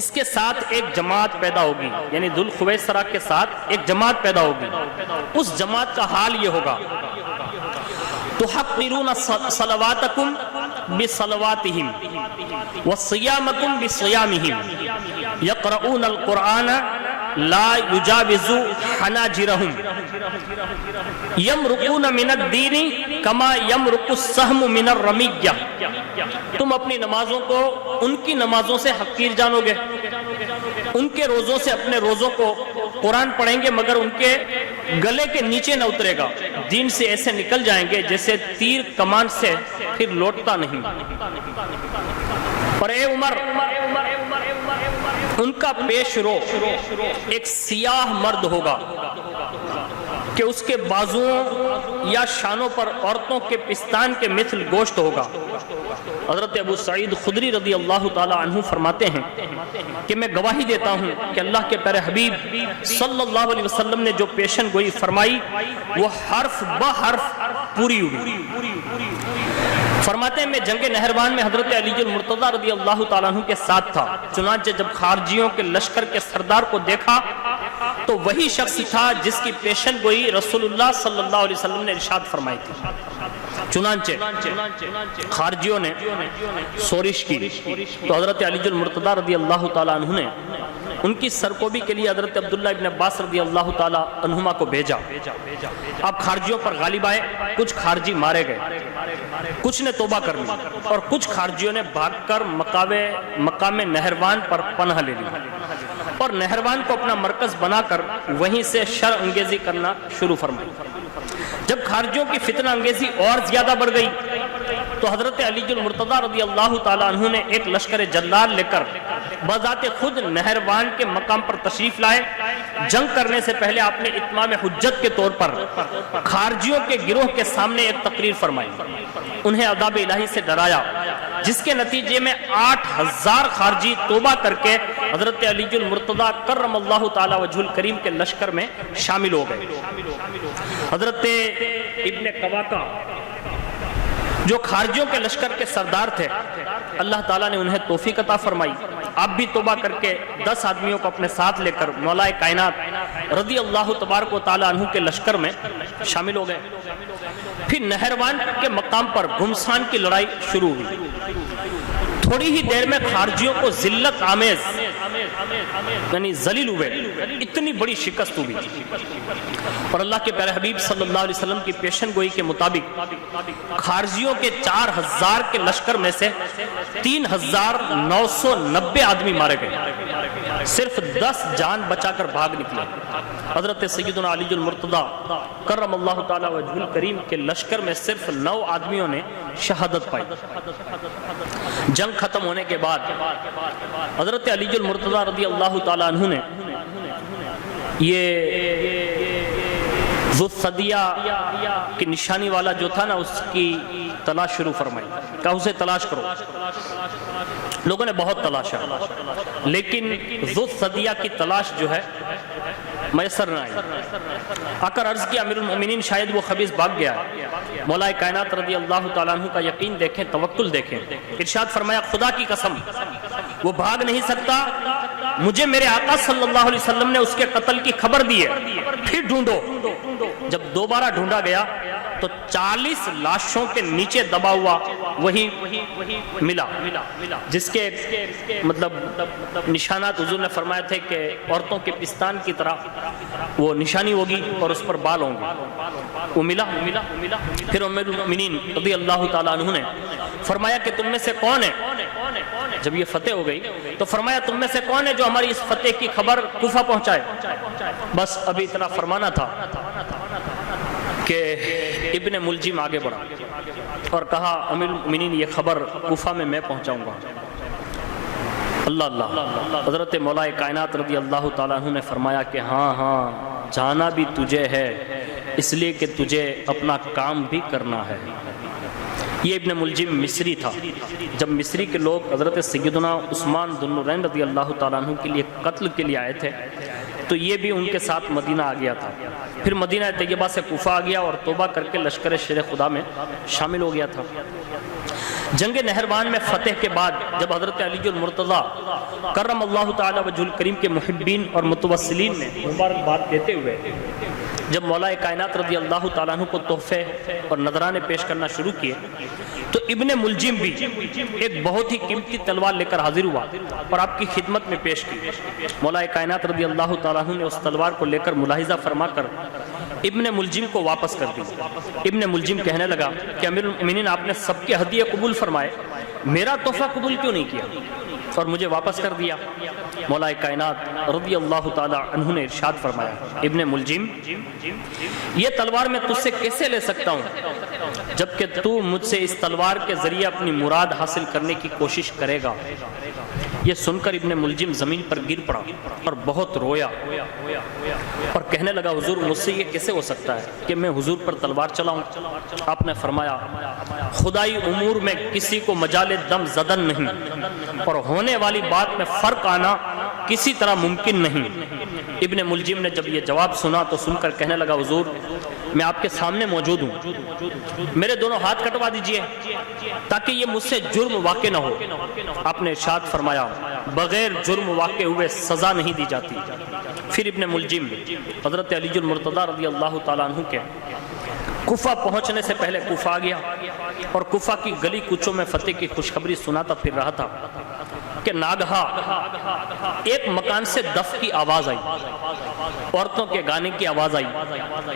اس کے ساتھ ایک جماعت پیدا ہوگی، یعنی ذوالخویصرہ کے ساتھ ایک جماعت پیدا ہوگی، اس جماعت کا حال یہ ہوگا تحقرون صلواتکم بصلواتہم وصیامکم بصیامہم یقرؤون القرآن لا یجاوز حناجرہم یمرقون من الدین کما یمرق السہم من الرمیہ، تم اپنی نمازوں کو ان کی نمازوں سے حقیر جانو گے، ان کے روزوں سے اپنے روزوں کو، قرآن پڑھیں گے مگر ان کے گلے کے نیچے نہ اترے گا، دین سے ایسے نکل جائیں گے جیسے تیر کمان سے پھر لوٹتا نہیں۔ پر اے عمر، ان کا پیش رو ایک سیاہ مرد ہوگا کہ اس کے بازوؤں یا شانوں پر عورتوں کے پستان کے مثل گوشت ہوگا۔ حضرت ابو سعید خدری رضی اللہ تعالیٰ عنہ فرماتے ہیں کہ میں گواہی دیتا ہوں کہ اللہ کے پیارے حبیب صلی اللہ علیہ وسلم نے جو پیشن گوئی فرمائی وہ حرف بہ حرف پوری ہوئی۔ فرماتے ہیں میں جنگ نہروان میں حضرت علی المرتضیٰ رضی اللہ تعالیٰ عنہ کے ساتھ تھا، چنانچہ جب خارجیوں کے لشکر کے سردار کو دیکھا تو وہی شخص تھا جس کی پیشن گوئی رسول اللہ صلی اللہ علیہ وسلم نے ارشاد فرمائی تھی۔ چنانچہ خارجیوں نے سورش کی تو حضرت علی المرتضیٰ رضی اللہ تعالیٰ عنہ نے ان کی سرکوبی کے لیے حضرت عبداللہ ابن عباس رضی اللہ تعالیٰ عنہما کو بھیجا۔ اب خارجیوں پر غالب آئے، کچھ خارجی مارے گئے، کچھ نے توبہ کر لی اور کچھ خارجیوں نے بھاگ کر مقام نہروان پر پناہ لے لی اور نہروان کو اپنا مرکز بنا کر وہیں سے شر انگیزی کرنا شروع فرمائی۔ جب خارجیوں کی فتنہ انگیزی اور زیادہ بڑھ گئی تو حضرت علی المرتضیٰ رضی اللہ تعالیٰ عنہ نے ایک لشکر جلال لے کر بذات خود نہروان کے مقام پر تشریف لائے۔ جنگ کرنے سے پہلے آپ نے اتمام حجت کے طور پر خارجیوں کے گروہ کے سامنے ایک تقریر فرمائی، انہیں عذاب الہی سے ڈرایا، جس کے نتیجے میں 8000 خارجی توبہ کر کے حضرت علی المرتضیٰ کرم اللہ تعالی وجہ الکریم کے لشکر میں شامل ہو گئے۔ حضرت ابن قواقع جو خارجیوں کے لشکر کے سردار تھے، اللہ تعالیٰ نے انہیں توفیق عطا فرمائی، آپ بھی توبہ کر کے 10 آدمیوں کو اپنے ساتھ لے کر مولا کائنات رضی اللہ تبارک و تعالیٰ عنہ کے لشکر میں شامل ہو گئے۔ پھر نہروان کے مقام پر گھمسان کی لڑائی شروع ہوئی۔ تھوڑی ہی دیر میں خارجیوں کو ذلت آمیز یعنی ذلیل ہوئے، اتنی بڑی شکست ہوئی، اور اللہ کے پیارے حبیب صلی اللہ علیہ وسلم کی پیشن گوئی کے مطابق خارجیوں کے 4000 کے لشکر میں سے 3990 آدمی مارے گئے، صرف 10 جان بچا کر بھاگ نکلے۔ حضرت سیدنا علی المرتضیٰ کرم اللہ تعالی وجہ الکریم کے لشکر میں صرف 9 آدمیوں نے شہادت پائی۔ جنگ ختم ہونے کے بعد حضرت علی المرتضیٰ رضی اللہ تعالیٰ عنہ نے یہ ذو صدیہ کی نشانی والا جو تھا نا، اس کی تلاش شروع فرمائی، کہا اسے تلاش کرو۔ لوگوں نے بہت تلاشا لیکن ذو صدیہ کی تلاش جو ہے میسر نہ آئی۔ آ کر عرض کیا امیر المومنین شاید وہ خبیث بھاگ گیا ہے۔ مولا کائنات رضی اللہ تعالیٰ عنہ کا یقین دیکھیں، توکل دیکھیں۔ ارشاد فرمایا خدا کی قسم وہ بھاگ نہیں سکتا مجھے میرے آقا صلی اللہ علیہ وسلم نے اس کے قتل کی خبر دی ہے، پھر ڈھونڈو۔ جب دوبارہ ڈھونڈا گیا تو 40 لاشوں کے نیچے دبا ہوا وہی ملا، جس کے مطلب نشانات حضور نے فرمائے تھے کہ عورتوں کے پستان کی طرح وہ نشانی ہوگی اور اس پر بال ہوں گے۔ وہ ملا۔ پھر ام المؤمنین رضی اللہ تعالیٰ عنہ نے فرمایا کہ تم میں سے کون ہے، جب یہ فتح ہو گئی تو فرمایا تم میں سے کون ہے جو ہماری اس فتح کی خبر کوفہ پہنچائے۔ بس ابھی اتنا فرمانا تھا کہ ابن ملجم آگے بڑھا اور کہا امیر المؤمنین یہ خبر کوفہ میں پہنچاؤں گا۔ اللہ اللہ، حضرت مولا کائنات رضی اللہ تعالیٰ عنہ نے فرمایا کہ ہاں جانا بھی تجھے ہے، اس لیے کہ تجھے اپنا کام بھی کرنا ہے۔ یہ ابن ملجم مصری تھا۔ جب مصری کے لوگ حضرت سیدنا عثمان ذو النورین رضی اللہ تعالیٰ عنہ کے لیے قتل کے لیے آئے تھے تو یہ بھی ان کے ساتھ مدینہ آ گیا تھا، پھر مدینہ طیبہ سے کوفہ آ گیا اور توبہ کر کے لشکر شیر خدا میں شامل ہو گیا تھا۔ جنگ نہروان میں فتح کے بعد جب حضرت علی المرتضیٰ کرم اللہ تعالی وجہ الکریم کے محبین اور متوسلین نے مبارکباد دیتے ہوئے جب مولا کائنات رضی اللہ تعالیٰ عنہ کو تحفے اور نذرانے پیش کرنا شروع کیے تو ابن ملجم بھی ایک بہت ہی قیمتی تلوار لے کر حاضر ہوا اور آپ کی خدمت میں پیش کی۔ مولا کائنات رضی اللہ تعالیٰ عنہ نے اس تلوار کو لے کر ملاحظہ فرما کر ابن ملجم کو واپس کر دی۔ ابن ملجم کہنے لگا کہ امیر المؤمنین آپ نے سب کے ہدیے قبول فرمائے، میرا تحفہ قبول کیوں نہیں کیا اور مجھے واپس کر دیا؟ مولا کائنات رضی اللہ تعالی عنہ نے ارشاد فرمایا ابن ملجم یہ تلوار میں تجھ سے کیسے لے سکتا ہوں جبکہ تو مجھ سے اس تلوار کے ذریعے اپنی مراد حاصل کرنے کی کوشش کرے گا۔ یہ سن کر ابن ملجم زمین پر گر پڑا اور بہت رویا اور کہنے لگا حضور مجھ سے یہ کیسے ہو سکتا ہے کہ میں حضور پر تلوار چلاؤں؟ آپ نے فرمایا خدائی امور میں کسی کو مجال دم زدن نہیں اور ہونے والی بات میں فرق آنا کسی طرح ممکن نہیں۔ ابن ملجم نے جب یہ جواب سنا تو سن کر کہنے لگا حضور میں آپ کے سامنے موجود ہوں، میرے دونوں ہاتھ کٹوا دیجئے تاکہ یہ مجھ سے جرم واقع نہ ہو۔ آپ نے ارشاد فرمایا بغیر جرم واقع ہوئے سزا نہیں دی جاتی۔ پھر ابن ملجم حضرت علی المرتضیٰ رضی اللہ تعالیٰ عنہ کے کوفہ پہنچنے سے پہلے کوفہ آ گیا اور کوفہ کی گلی کوچوں میں فتح کی خوشخبری سناتا پھر رہا تھا کہ ناگہا ایک مکان سے دف کی آواز آئی، عورتوں کے گانے کی آواز آئی۔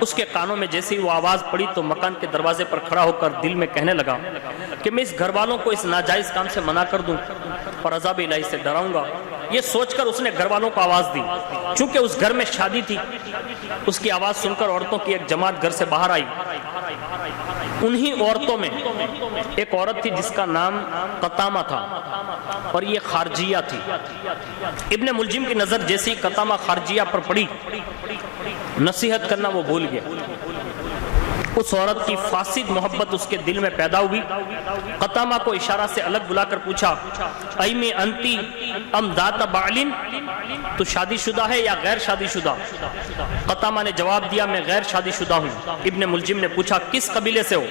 اس کے کانوں میں جیسے ہی وہ آواز پڑی تو مکان کے دروازے پر کھڑا ہو کر دل میں کہنے لگا کہ میں اس گھر والوں کو اس ناجائز کام سے منع کر دوں اور عذاب الہی سے ڈراؤں گا۔ یہ سوچ کر اس نے گھر والوں کو آواز دی، چونکہ اس گھر میں شادی تھی۔ اس کی آواز سن کر عورتوں کی ایک جماعت گھر سے باہر آئی۔ انہی عورتوں میں ایک عورت تھی جس کا نام قطامہ تھا اور یہ خارجیہ تھی۔ ابن ملجم کی نظر جیسی قطامہ خارجیہ پر پڑی نصیحت کرنا وہ بھول گیا۔ اس عورت کی فاسد محبت اس کے دل میں پیدا ہوئی۔ قطامہ کو اشارہ سے الگ بلا کر پوچھا ایمی انتی ام ذات بعلن، تو شادی شدہ ہے یا غیر شادی شدہ؟ قطامہ نے جواب دیا میں غیر شادی شدہ ہوں۔ ابن ملجم نے پوچھا کس قبیلے سے ہو؟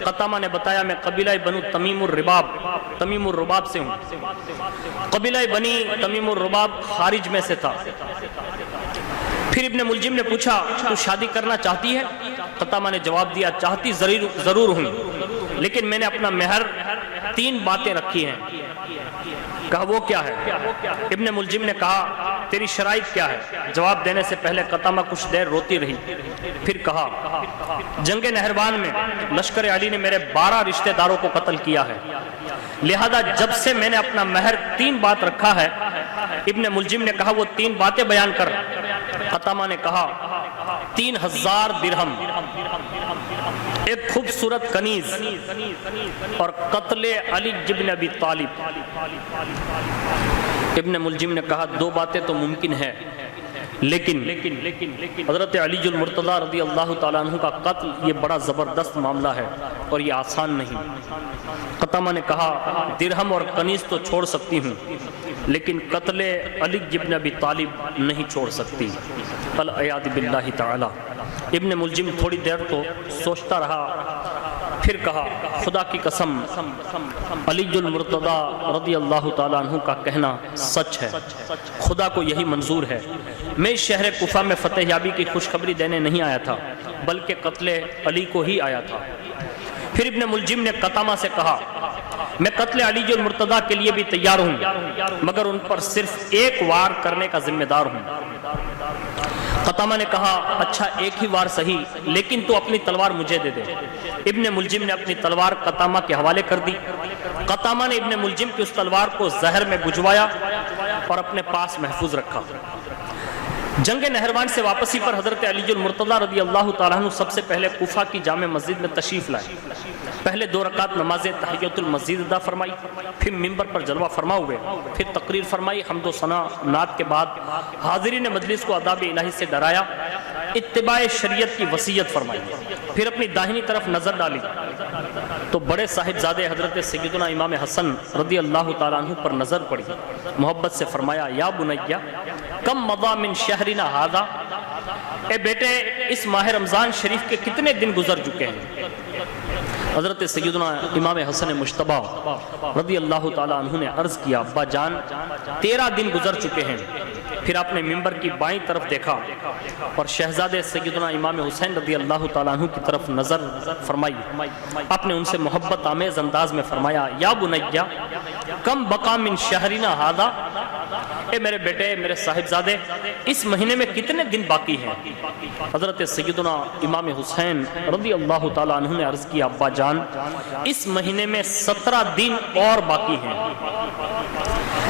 قطامہ نے بتایا میں قبیلہ بنو تمیم الرباب سے ہوں۔ قبیلہ بنی تمیم الرباب خارج میں سے تھا۔ پھر ابن ملجم نے پوچھا تو شادی کرنا چاہتی ہے؟ قطامہ نے جواب دیا چاہتی ضرور ہوں، لیکن میں نے اپنا مہر 3 باتیں رکھی ہیں۔ کہا وہ کیا ہے؟ ابن ملجم نے کہا تیری شرائط کیا ہے؟ جواب دینے سے پہلے قطامہ کچھ دیر روتی رہی، پھر کہا جنگ نہروان میں لشکر علی نے میرے 12 رشتہ داروں کو قتل کیا ہے، لہذا جب سے میں نے اپنا مہر 3 بات رکھا ہے۔ ابن ملجم نے کہا وہ 3 باتیں بیان کر۔ قطامہ نے کہا 3000 درہم، ایک خوبصورت کنیز اور قتل علی ابن ابی طالب۔ ابن ملجم نے کہا 2 باتیں تو ممکن ہے، لیکن حضرت علی المرتضیٰ رضی اللہ تعالیٰ عنہ کا قتل یہ بڑا زبردست معاملہ ہے اور یہ آسان نہیں۔ قطامہ نے کہا درہم اور کنیز تو چھوڑ سکتی ہوں، لیکن قتل علی ابن ابی طالب نہیں چھوڑ سکتی، والعیاذ باللہ تعالی۔ ابن ملجم تھوڑی دیر تو سوچتا رہا، پھر کہا خدا کی قسم علی المرتضیٰ رضی اللہ تعالیٰ عنہ کا کہنا سچ ہے، خدا کو یہی منظور ہے، میں اس شہر کوفہ میں فتح یابی کی خوشخبری دینے نہیں آیا تھا بلکہ قتل علی کو ہی آیا تھا۔ پھر ابن ملجم نے قتامہ سے کہا میں قتل علی المرتضیٰ کے لیے بھی تیار ہوں مگر ان پر صرف ایک وار کرنے کا ذمہ دار ہوں۔ قتامہ نے کہا اچھا ایک ہی وار صحیح، لیکن تو اپنی تلوار مجھے دے دے۔ ابن ملجم نے اپنی تلوار قتامہ کے حوالے کر دی۔ قتامہ نے ابن ملجم کی اس تلوار کو زہر میں بجھوایا اور اپنے پاس محفوظ رکھا۔ جنگ نہروان سے واپسی پر حضرت علی المرتضیٰ رضی اللہ تعالیٰ عنہ سب سے پہلے کوفہ کی جامع مسجد میں تشریف لائے۔ پہلے 2 رکعت نماز تحیۃ المسجد ادا فرمائی، پھر منبر پر جلوہ فرما ہوئے، پھر تقریر فرمائی، حمد و ثنا نعت کے بعد حاضرین مجلس کو عذاب الہی سے ڈرایا، اتباع شریعت کی وصیت فرمائی، پھر اپنی داہنی طرف نظر ڈالی تو بڑے صاحبزادے حضرت سیدنا امام حسن رضی اللہ تعالیٰ عنہ پر نظر پڑی۔ محبت سے فرمایا یا بنیا کم مضی من شہرنا ھذا، اے بیٹے اس ماہ رمضان شریف کے کتنے دن گزر چکے ہیں؟ حضرت سیدنا امام حسن مجتبیٰ رضی اللہ تعالیٰ عنہ نے عرض کیا ابا جان 13 دن گزر چکے ہیں۔ پھر آپ نے منبر کی بائیں طرف دیکھا اور شہزادے سیدنا امام حسین رضی اللہ تعالیٰ عنہ کی طرف نظر فرمائی۔ آپ نے ان سے محبت آمیز انداز میں فرمایا یا بنیا کم بقا من شہرنا ھذا، اے میرے بیٹے میرے صاحبزادے اس مہینے میں کتنے دن باقی ہیں؟ حضرت سیدنا امام حسین رضی اللہ تعالیٰ عنہ نے عرض کیا ابا جان اس مہینے میں 17 دن اور باقی ہیں۔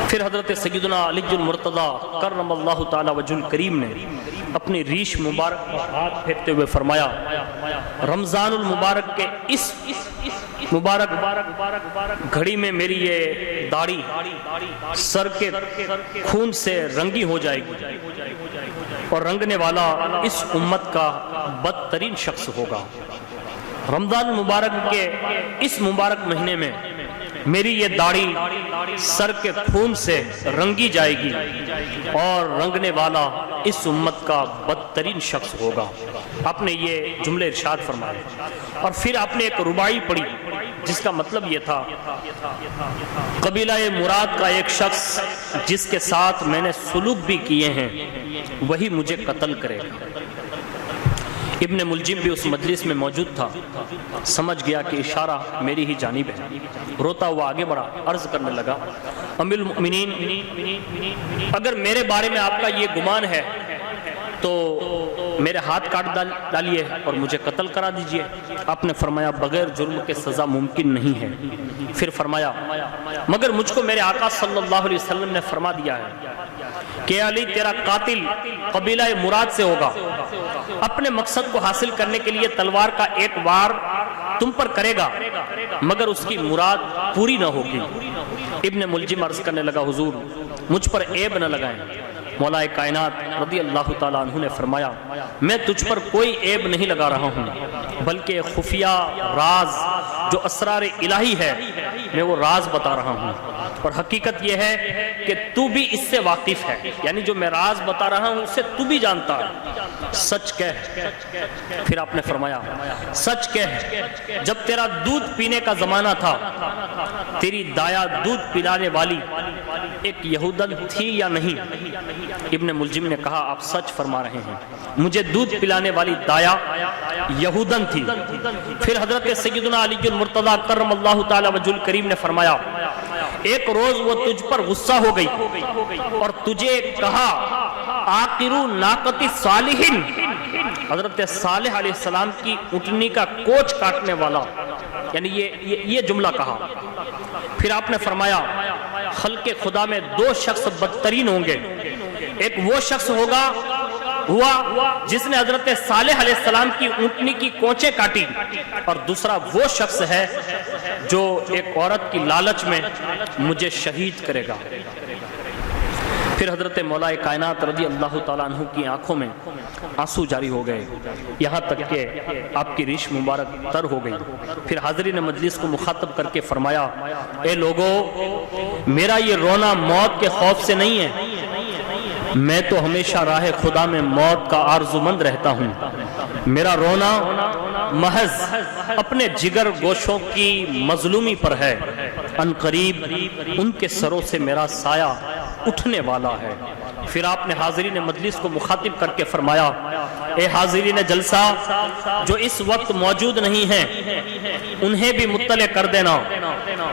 پھر حضرت سیدنا علی المرتضیٰ کرم اللہ تعالی وجہ الکریم نے اپنی ریش مبارک پر ہاتھ پھیرتے ہوئے فرمایا رمضان المبارک کے اس مبارک گھڑی میں میری یہ داڑھی سر کے خون سے رنگی ہو جائے گی اور رنگنے والا اس امت کا بدترین شخص ہوگا۔ رمضان المبارک کے اس مبارک مہینے میں میری یہ داڑھی سر کے خون سے رنگی جائے گی اور رنگنے والا اس امت کا بدترین شخص ہوگا۔ آپ نے یہ جملے ارشاد فرمائے اور پھر آپ نے ایک رباعی پڑھی جس کا مطلب یہ تھا قبیلہ مراد کا ایک شخص جس کے ساتھ میں نے سلوک بھی کیے ہیں وہی مجھے قتل کرے گا۔ ابن ملجم بھی اس مجلس میں موجود تھا، سمجھ گیا کہ اشارہ میری ہی جانب ہے، روتا ہوا آگے بڑھا، عرض کرنے لگا امیر المؤمنین اگر میرے بارے میں آپ کا یہ گمان ہے تو میرے ہاتھ کاٹ ڈالیے اور مجھے قتل کرا دیجئے۔ آپ نے فرمایا بغیر جرم کے سزا ممکن نہیں ہے۔ پھر فرمایا مگر مجھ کو میرے آقا صلی اللہ علیہ وسلم نے فرما دیا ہے کہ علی تیرا قاتل قبیلہ مراد سے ہوگا، اپنے مقصد کو حاصل کرنے کے لیے تلوار کا ایک وار تم پر کرے گا مگر اس کی مراد پوری نہ ہوگی۔ ابن ملجم عرض کرنے لگا حضور مجھ پر عیب نہ لگائیں۔ مولا کائنات رضی اللہ تعالیٰ عنہ نے فرمایا میں تجھ پر کوئی عیب نہیں لگا رہا ہوں بلکہ خفیہ راز جو اسرار الہی ہے میں وہ راز بتا رہا ہوں اور حقیقت یہ ہے کہ تو بھی اس سے واقف ہے، یعنی جو میں راز بتا رہا ہوں اسے تو بھی جانتا ہے، سچ کہہ۔ پھر آپ نے فرمایا سچ کہہ جب تیرا دودھ پینے کا زمانہ تھا تیری دایا دودھ پلانے والی ایک یہودن تھی یا نہیں؟ ابن ملجم نے کہا آپ سچ فرما رہے ہیں، مجھے دودھ پلانے والی دایا یہودن تھی۔ پھر حضرت سیدنا علی المرتضیٰ کرم اللہ تعالی وجہ الکریم نے فرمایا ایک روز وہ تجھ پر غصہ ہو گئی اور تجھے کہا آقرو ناقت صالحین، حضرت صالح علیہ السلام کی اونٹنی کا کوچ کاٹنے والا، یعنی یہ جملہ کہا۔ پھر آپ نے فرمایا خلق خدا میں 2 شخص بدترین ہوں گے، ایک وہ شخص ہوا جس نے حضرت صالح علیہ السلام کی اونٹنی کی کونچیں کاٹی اور دوسرا وہ شخص ہے جو ایک عورت کی لالچ میں مجھے شہید کرے گا۔ پھر حضرت مولا کائنات رضی اللہ تعالیٰ عنہ کی آنکھوں میں آنسو جاری ہو گئے یہاں تک کہ آپ کی ریش مبارک تر ہو گئی۔ پھر حاضرین مجلس کو مخاطب کر کے فرمایا اے لوگو میرا یہ رونا موت کے خوف سے نہیں ہے، میں تو ہمیشہ راہ خدا میں موت کا آرزومند رہتا ہوں۔ میرا رونا محض اپنے جگر گوشوں کی مظلومی پر ہے، ان قریب ان کے سروں سے میرا سایہ اٹھنے والا ہے۔ پھر آپ نے حاضرین مجلس کو مخاطب کر کے فرمایا، اے حاضرین جلسہ، جو اس وقت موجود نہیں ہیں انہیں بھی مطلع کر دینا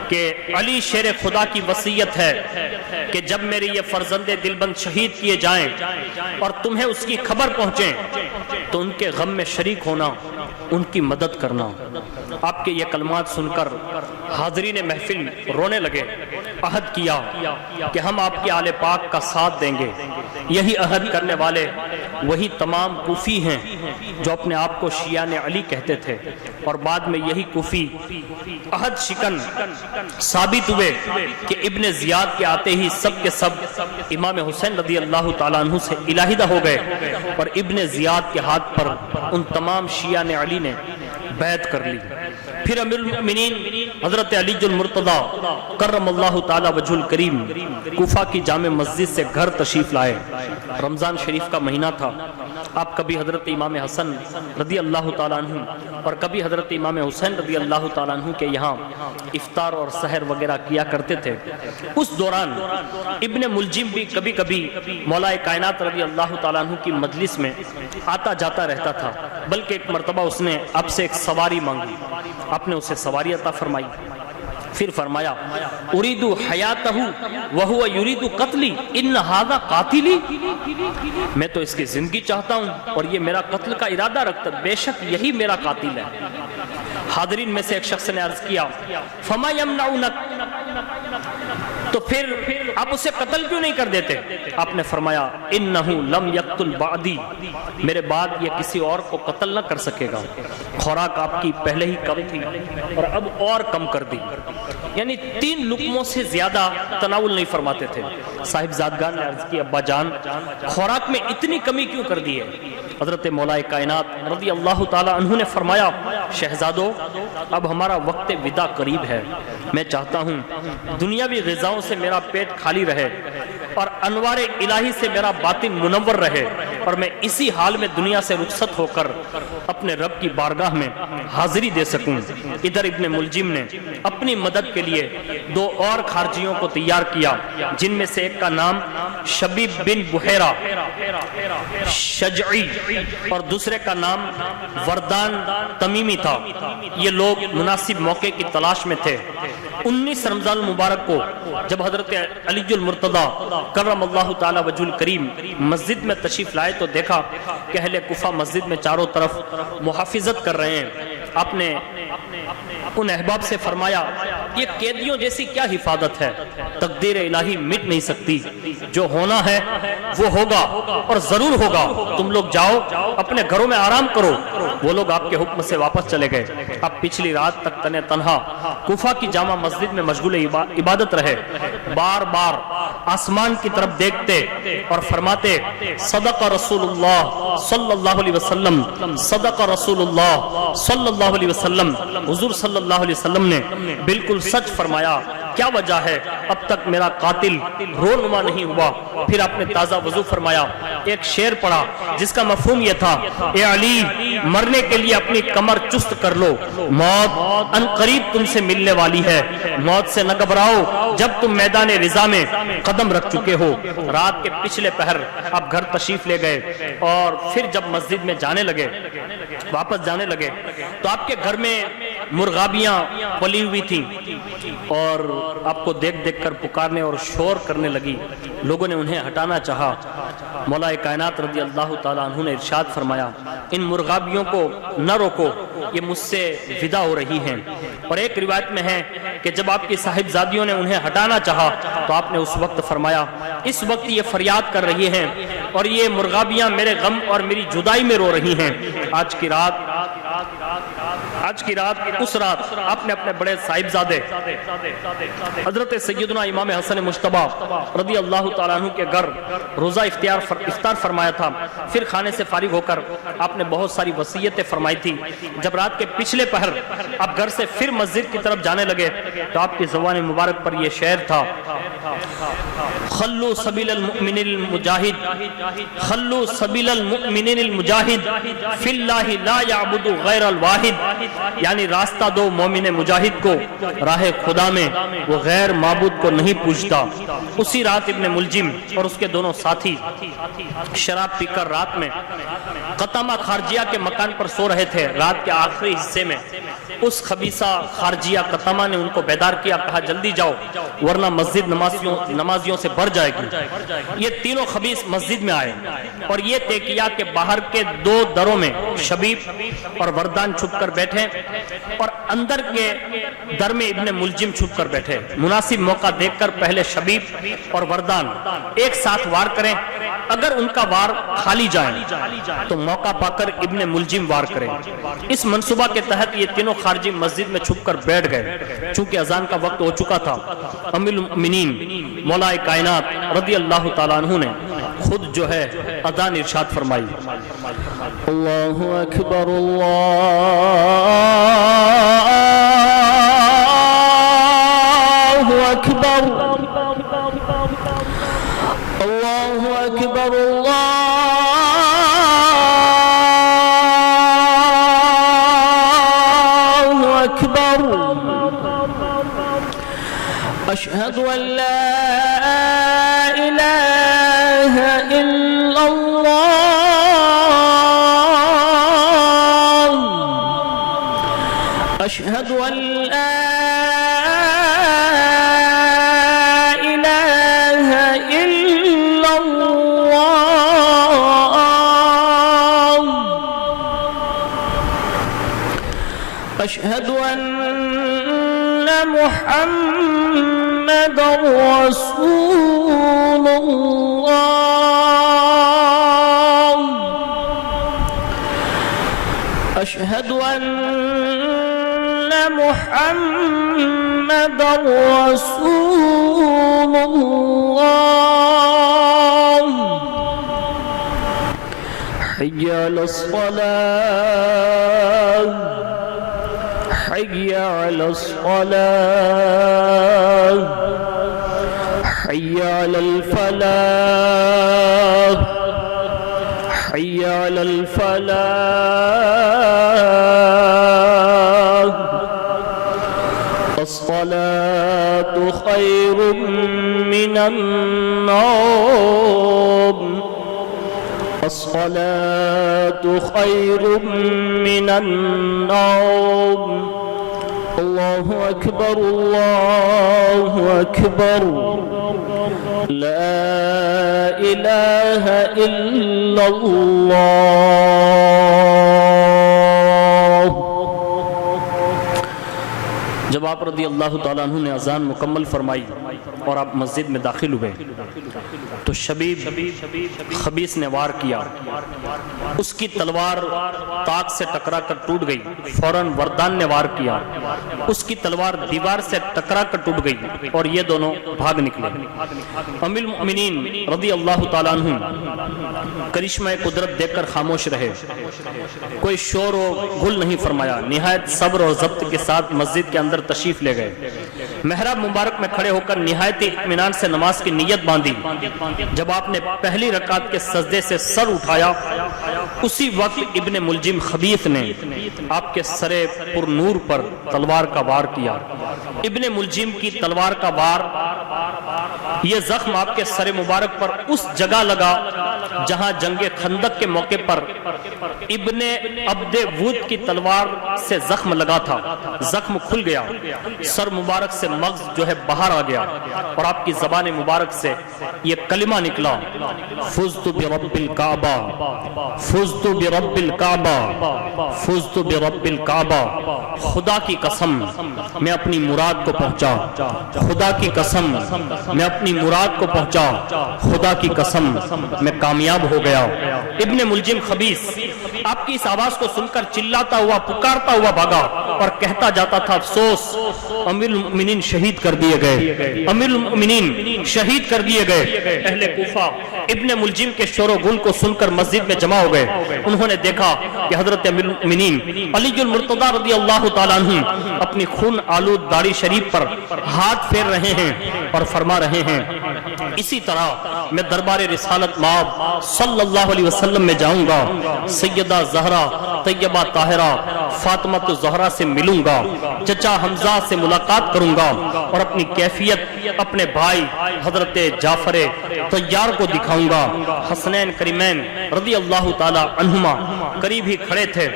کہ علی شیر خدا کی وصیت ہے کہ جب میرے یہ فرزند دلبند شہید کیے جائیں اور تمہیں اس کی خبر پہنچیں تو ان کے غم میں شریک ہونا، ان کی مدد کرنا۔ آپ کے یہ کلمات سن کر حاضرین محفل رونے لگے، عہد کیا کہ ہم آپ کے آل پاک کا ساتھ دیں گے۔ یہی عہد کرنے والے وہی تمام کوفی ہیں جو اپنے آپ کو شیعان علی کہتے تھے، اور بعد میں یہی کوفی عہد شکن ثابت ہوئے کہ ابن زیاد کے آتے ہی سب کے سب امام حسین رضی اللہ تعالیٰ عنہ سے علیحدہ ہو گئے، اور ابن زیاد کے ہاتھ پر ان تمام شیعان علی نے بیعت کر لی۔ پھر امیر المؤمنین حضرت علی المرتضی کرم اللہ تعالی وجہ الکریم کوفہ کی جامع مسجد سے گھر تشریف لائے۔ رمضان شریف کا مہینہ تھا، آپ کبھی حضرت امام حسن رضی اللہ تعالیٰ عنہ اور کبھی حضرت امام حسین رضی اللہ تعالیٰ عنہ کے یہاں افطار اور سحر وغیرہ کیا کرتے تھے۔ اس دوران ابن ملجم بھی کبھی کبھی مولا کائنات رضی اللہ تعالیٰ عنہ کی مجلس میں آتا جاتا رہتا تھا، بلکہ ایک مرتبہ اس نے آپ سے ایک سواری مانگی، آپ نے اسے سواری عطا فرمائی۔ پھر فرمایا، اریدو حیاتہ وہو یریدو قتلی ان ھذا قاتلی، میں تو اس کی زندگی چاہتا ہوں اور یہ میرا قتل کا ارادہ رکھتا، بے شک یہی میرا قاتل ہے۔ حاضرین میں سے ایک شخص نے عرض کیا، فما یمنعونک، تو پھر آپ اسے قتل کیوں نہیں کر دیتے؟ آپ نے فرمایا، انہ لم یقتل بعدی، میرے بعد یہ کسی اور کو قتل نہ کر سکے گا۔ خوراک آپ کی پہلے ہی کم تھی اور اب اور کم کر دی، یعنی 3 لقموں سے زیادہ تناول نہیں فرماتے تھے۔ صاحب زادگان نے عرض کی، ابا جان خوراک میں اتنی کمی کیوں کر دی ہے؟ حضرت مولا کائنات رضی اللہ تعالیٰ عنہ نے فرمایا، شہزادو اب ہمارا وقت وداع قریب ہے، میں چاہتا ہوں دنیاوی غذاؤں سے میرا پیٹ خالی رہے اور انوار الہی سے میرا باطن منور رہے، اور میں اسی حال میں دنیا سے رخصت ہو کر اپنے رب کی بارگاہ میں حاضری دے سکوں۔ ادھر ابن ملجم نے اپنی مدد کے لیے 2 اور خارجیوں کو تیار کیا، جن میں سے ایک کا نام شبیب بن بحیرہ شجعی اور دوسرے کا نام وردان تمیمی تھا۔ یہ لوگ مناسب موقع کی تلاش میں تھے۔ 19 رمضان المبارک کو جب حضرت علی المرتضی کرم اللہ تعالی وجہ الکریم مسجد میں تشریف لائے تو دیکھا کہ اہل کوفہ مسجد میں چاروں طرف محافظت کر رہے ہیں۔ آپ نے ان احباب سے فرمایا، یہ قیدیوں جیسی کیا حفاظت ہے، تقدیر الہی مٹ نہیں سکتی، جو ہونا ہے وہ ہوگا اور ضرور ہوگا، تم لوگ جاؤ اپنے گھروں میں آرام کرو۔ وہ لوگ آپ کے حکم سے واپس چلے گئے۔ اب پچھلی رات تک تنہ تنہا کوفہ کی جامع مسجد میں مشغول عبادت رہے، بار بار آسمان کی طرف دیکھتے اور فرماتے، صدق رسول اللہ صلی اللہ علیہ وسلم، صدق رسول اللہ صلی اللہ علیہ وسلم، حضور صلی اللہ علیہ وسلم نے بالکل سچ فرمایا۔ کیا وجہ ہے اب تک میرا قاتل رونما نہیں ہوا؟ پھر آپ نے تازہ وضو فرمایا، ایک شعر پڑھا جس کا مفہوم یہ تھا، اے علی مرنے کے لیے اپنی کمر چست کر لو، موت ان قریب تم سے ملنے والی ہے، موت سے نہ گھبراؤ جب تم میدان رضا میں قدم رکھ چکے ہو۔ رات کے پچھلے پہر آپ گھر تشریف لے گئے اور پھر جب مسجد میں جانے لگے، واپس جانے لگے تو آپ کے گھر میں مرغابیاں پلی ہوئی تھیں اور آپ کو دیکھ دیکھ کر پکارنے اور شور کرنے لگی۔ لوگوں نے انہیں ہٹانا چاہا۔ مولا کائنات رضی اللہ تعالیٰ عنہ نے ارشاد فرمایا، ان مرغابیوں کو نہ روکو، یہ مجھ سے ودا ہو رہی ہیں۔ اور ایک روایت میں ہے کہ جب آپ کی صاحبزادیوں نے انہیں ہٹانا چاہا تو آپ نے اس وقت فرمایا، اس وقت یہ فریاد کر رہی ہیں اور یہ مرغابیاں میرے غم اور میری جدائی میں رو رہی ہیں۔ آج آج کی رات اس رات آپ نے اپنے بڑے صاحبزادے حضرت سیدنا امام حسن مجتبی رضی اللہ تعالیٰ عنہ کے گھر روزہ افطار فرمایا تھا. پھر کھانے سے فارغ ہو کر آپ نے بہت ساری وصیتیں فرمائی تھی. جب رات کے پچھلے پہر آپ گھر سے پھر مسجد کی طرف جانے لگے تو آپ کی زبان مبارک پر یہ شعر تھا: خلو سبیل المؤمن المجاہد، خلو سبیل المؤمن المجاہد فی اللہ لا یعبد غیر الواحد. یعنی راستہ دو مومن مجاہد کو راہ خدا میں، وہ غیر معبود کو نہیں پوچھتا. اسی رات ابن ملجم اور اس کے دونوں ساتھی شراب پی کر رات میں قطامہ خارجیہ کے مکان پر سو رہے تھے. رات کے آخری حصے میں اس خبیثہ خارجیہ قطامہ نے ان کو بیدار کیا، کہا جلدی جاؤ ورنہ مسجد نمازیوں سے بھر جائے گی. یہ تینوں خبیث مسجد میں آئے اور یہ طے کیا کہ باہر کے دو دروں میں شبیب اور وردان چھپ کر بیٹھے اور اندر کے در میں ابن ملجم چھپ کر بیٹھے. مناسب موقع دیکھ کر پہلے شبیب اور وردان ایک ساتھ وار کریں، اگر ان کا وار خالی جائیں تو موقع پا کر ابن ملجم وار کریں. اس منصوبہ کے تحت یہ تینوں خارجی مسجد میں چھپ کر بیٹھ گئے. چونکہ اذان کا وقت ہو چکا تھا، ام المؤمنین مولا کائنات رضی اللہ تعالیٰ عنہ نے خود جو ہے اذان ارشاد فرمائی: اللہ اکبر اللہ اکبر اللہ اکبر اللہ اکبر اشہد ان لا الہ الا اللہ اشہد ان لا أشهد أن محمد رسول الله أشهد أن محمد رسول الله حي على الصلاة حي على الصلاة حي على الفلاح حي على الفلاح الصلاة خير من النوم الصلاة خير من النوم اللہ اکبر اللہ اکبر لا الہ الا اللہ. جب آپ رضی اللہ تعالیٰ عنہ نے اذان مکمل فرمائی اور آپ مسجد میں داخل ہوئے تو شبیب خبیث نے وار کیا. اس کی تلوار طاق سے ٹکرا کر ٹوٹ گئی. فوراً وردان نے وار کیا، اس کی تلوار دیوار سے ٹکرا کر ٹوٹ گئی اور یہ دونوں بھاگ نکلے. ام المؤمنین رضی اللہ تعالیٰ عنہ کرشمہ قدرت دیکھ کر خاموش رہے، کوئی شور و غل نہیں فرمایا. نہایت صبر اور ضبط کے ساتھ مسجد کے اندر تشریف لے گئے. محراب مبارک میں کھڑے ہو کر نہایت اطمینان سے نماز کی نیت باندھی. جب آپ نے پہلی رکعت کے سجدے سے سر اٹھایا اسی وقت ابن ملجم خبیث نے آپ کے سر پر نور پر تلوار کا وار کیا. ابن ملجم کی تلوار کا وار، یہ زخم آپ کے سر مبارک پر اس جگہ لگا جہاں جنگ خندق کے موقع پر ابن عبد ود کی تلوار سے زخم لگا تھا. زخم کھل گیا، سر مبارک سے مغز جو ہے باہر آ گیا اور آپ کی زبان مبارک سے یہ کلمہ نکلا: فزت برب الکعبہ فزت برب الکعبہ فزت برب الکعبہ. خدا کی قسم میں اپنی مراد کو پہنچا، خدا کی قسم میں اپنی مراد کو پہنچا، خدا کی قسم میں کامیاب کامیاب ہو گیا۔ ابن ملجم خبیث آپ کی اس آواز کو سن کر چلاتا ہوا پکارتا ہوا بھاگا اور کہتا جاتا تھا افسوس امیر المؤمنین شہید کر دیے گئے، امیر المؤمنین شہید کر دیے گئے۔ اہل کوفہ ابن ملجم کے شور و گل کو سن کر مسجد میں جمع ہو گئے۔ انہوں نے دیکھا کہ حضرت امیر المؤمنین علی المرتضیٰ رضی اللہ تعالیٰ عنہ اپنی خون آلود داڑھی شریف پر ہاتھ پھیر رہے ہیں اور فرما رہے ہیں اسی طرح میں دربار رسالت مآب صلی اللہ علیہ وسلم میں جاؤں گا، سیدہ زہرا طیبہ طاہرہ فاطمہ الزہرا سے ملوں گا، چچا حمزہ سے ملاقات کروں گا اور اپنی کیفیت اپنے بھائی حضرت جعفر طیار کو دکھاؤں گا۔ حسنین کریمین رضی اللہ تعالی عنہما قریب ہی کھڑے تھے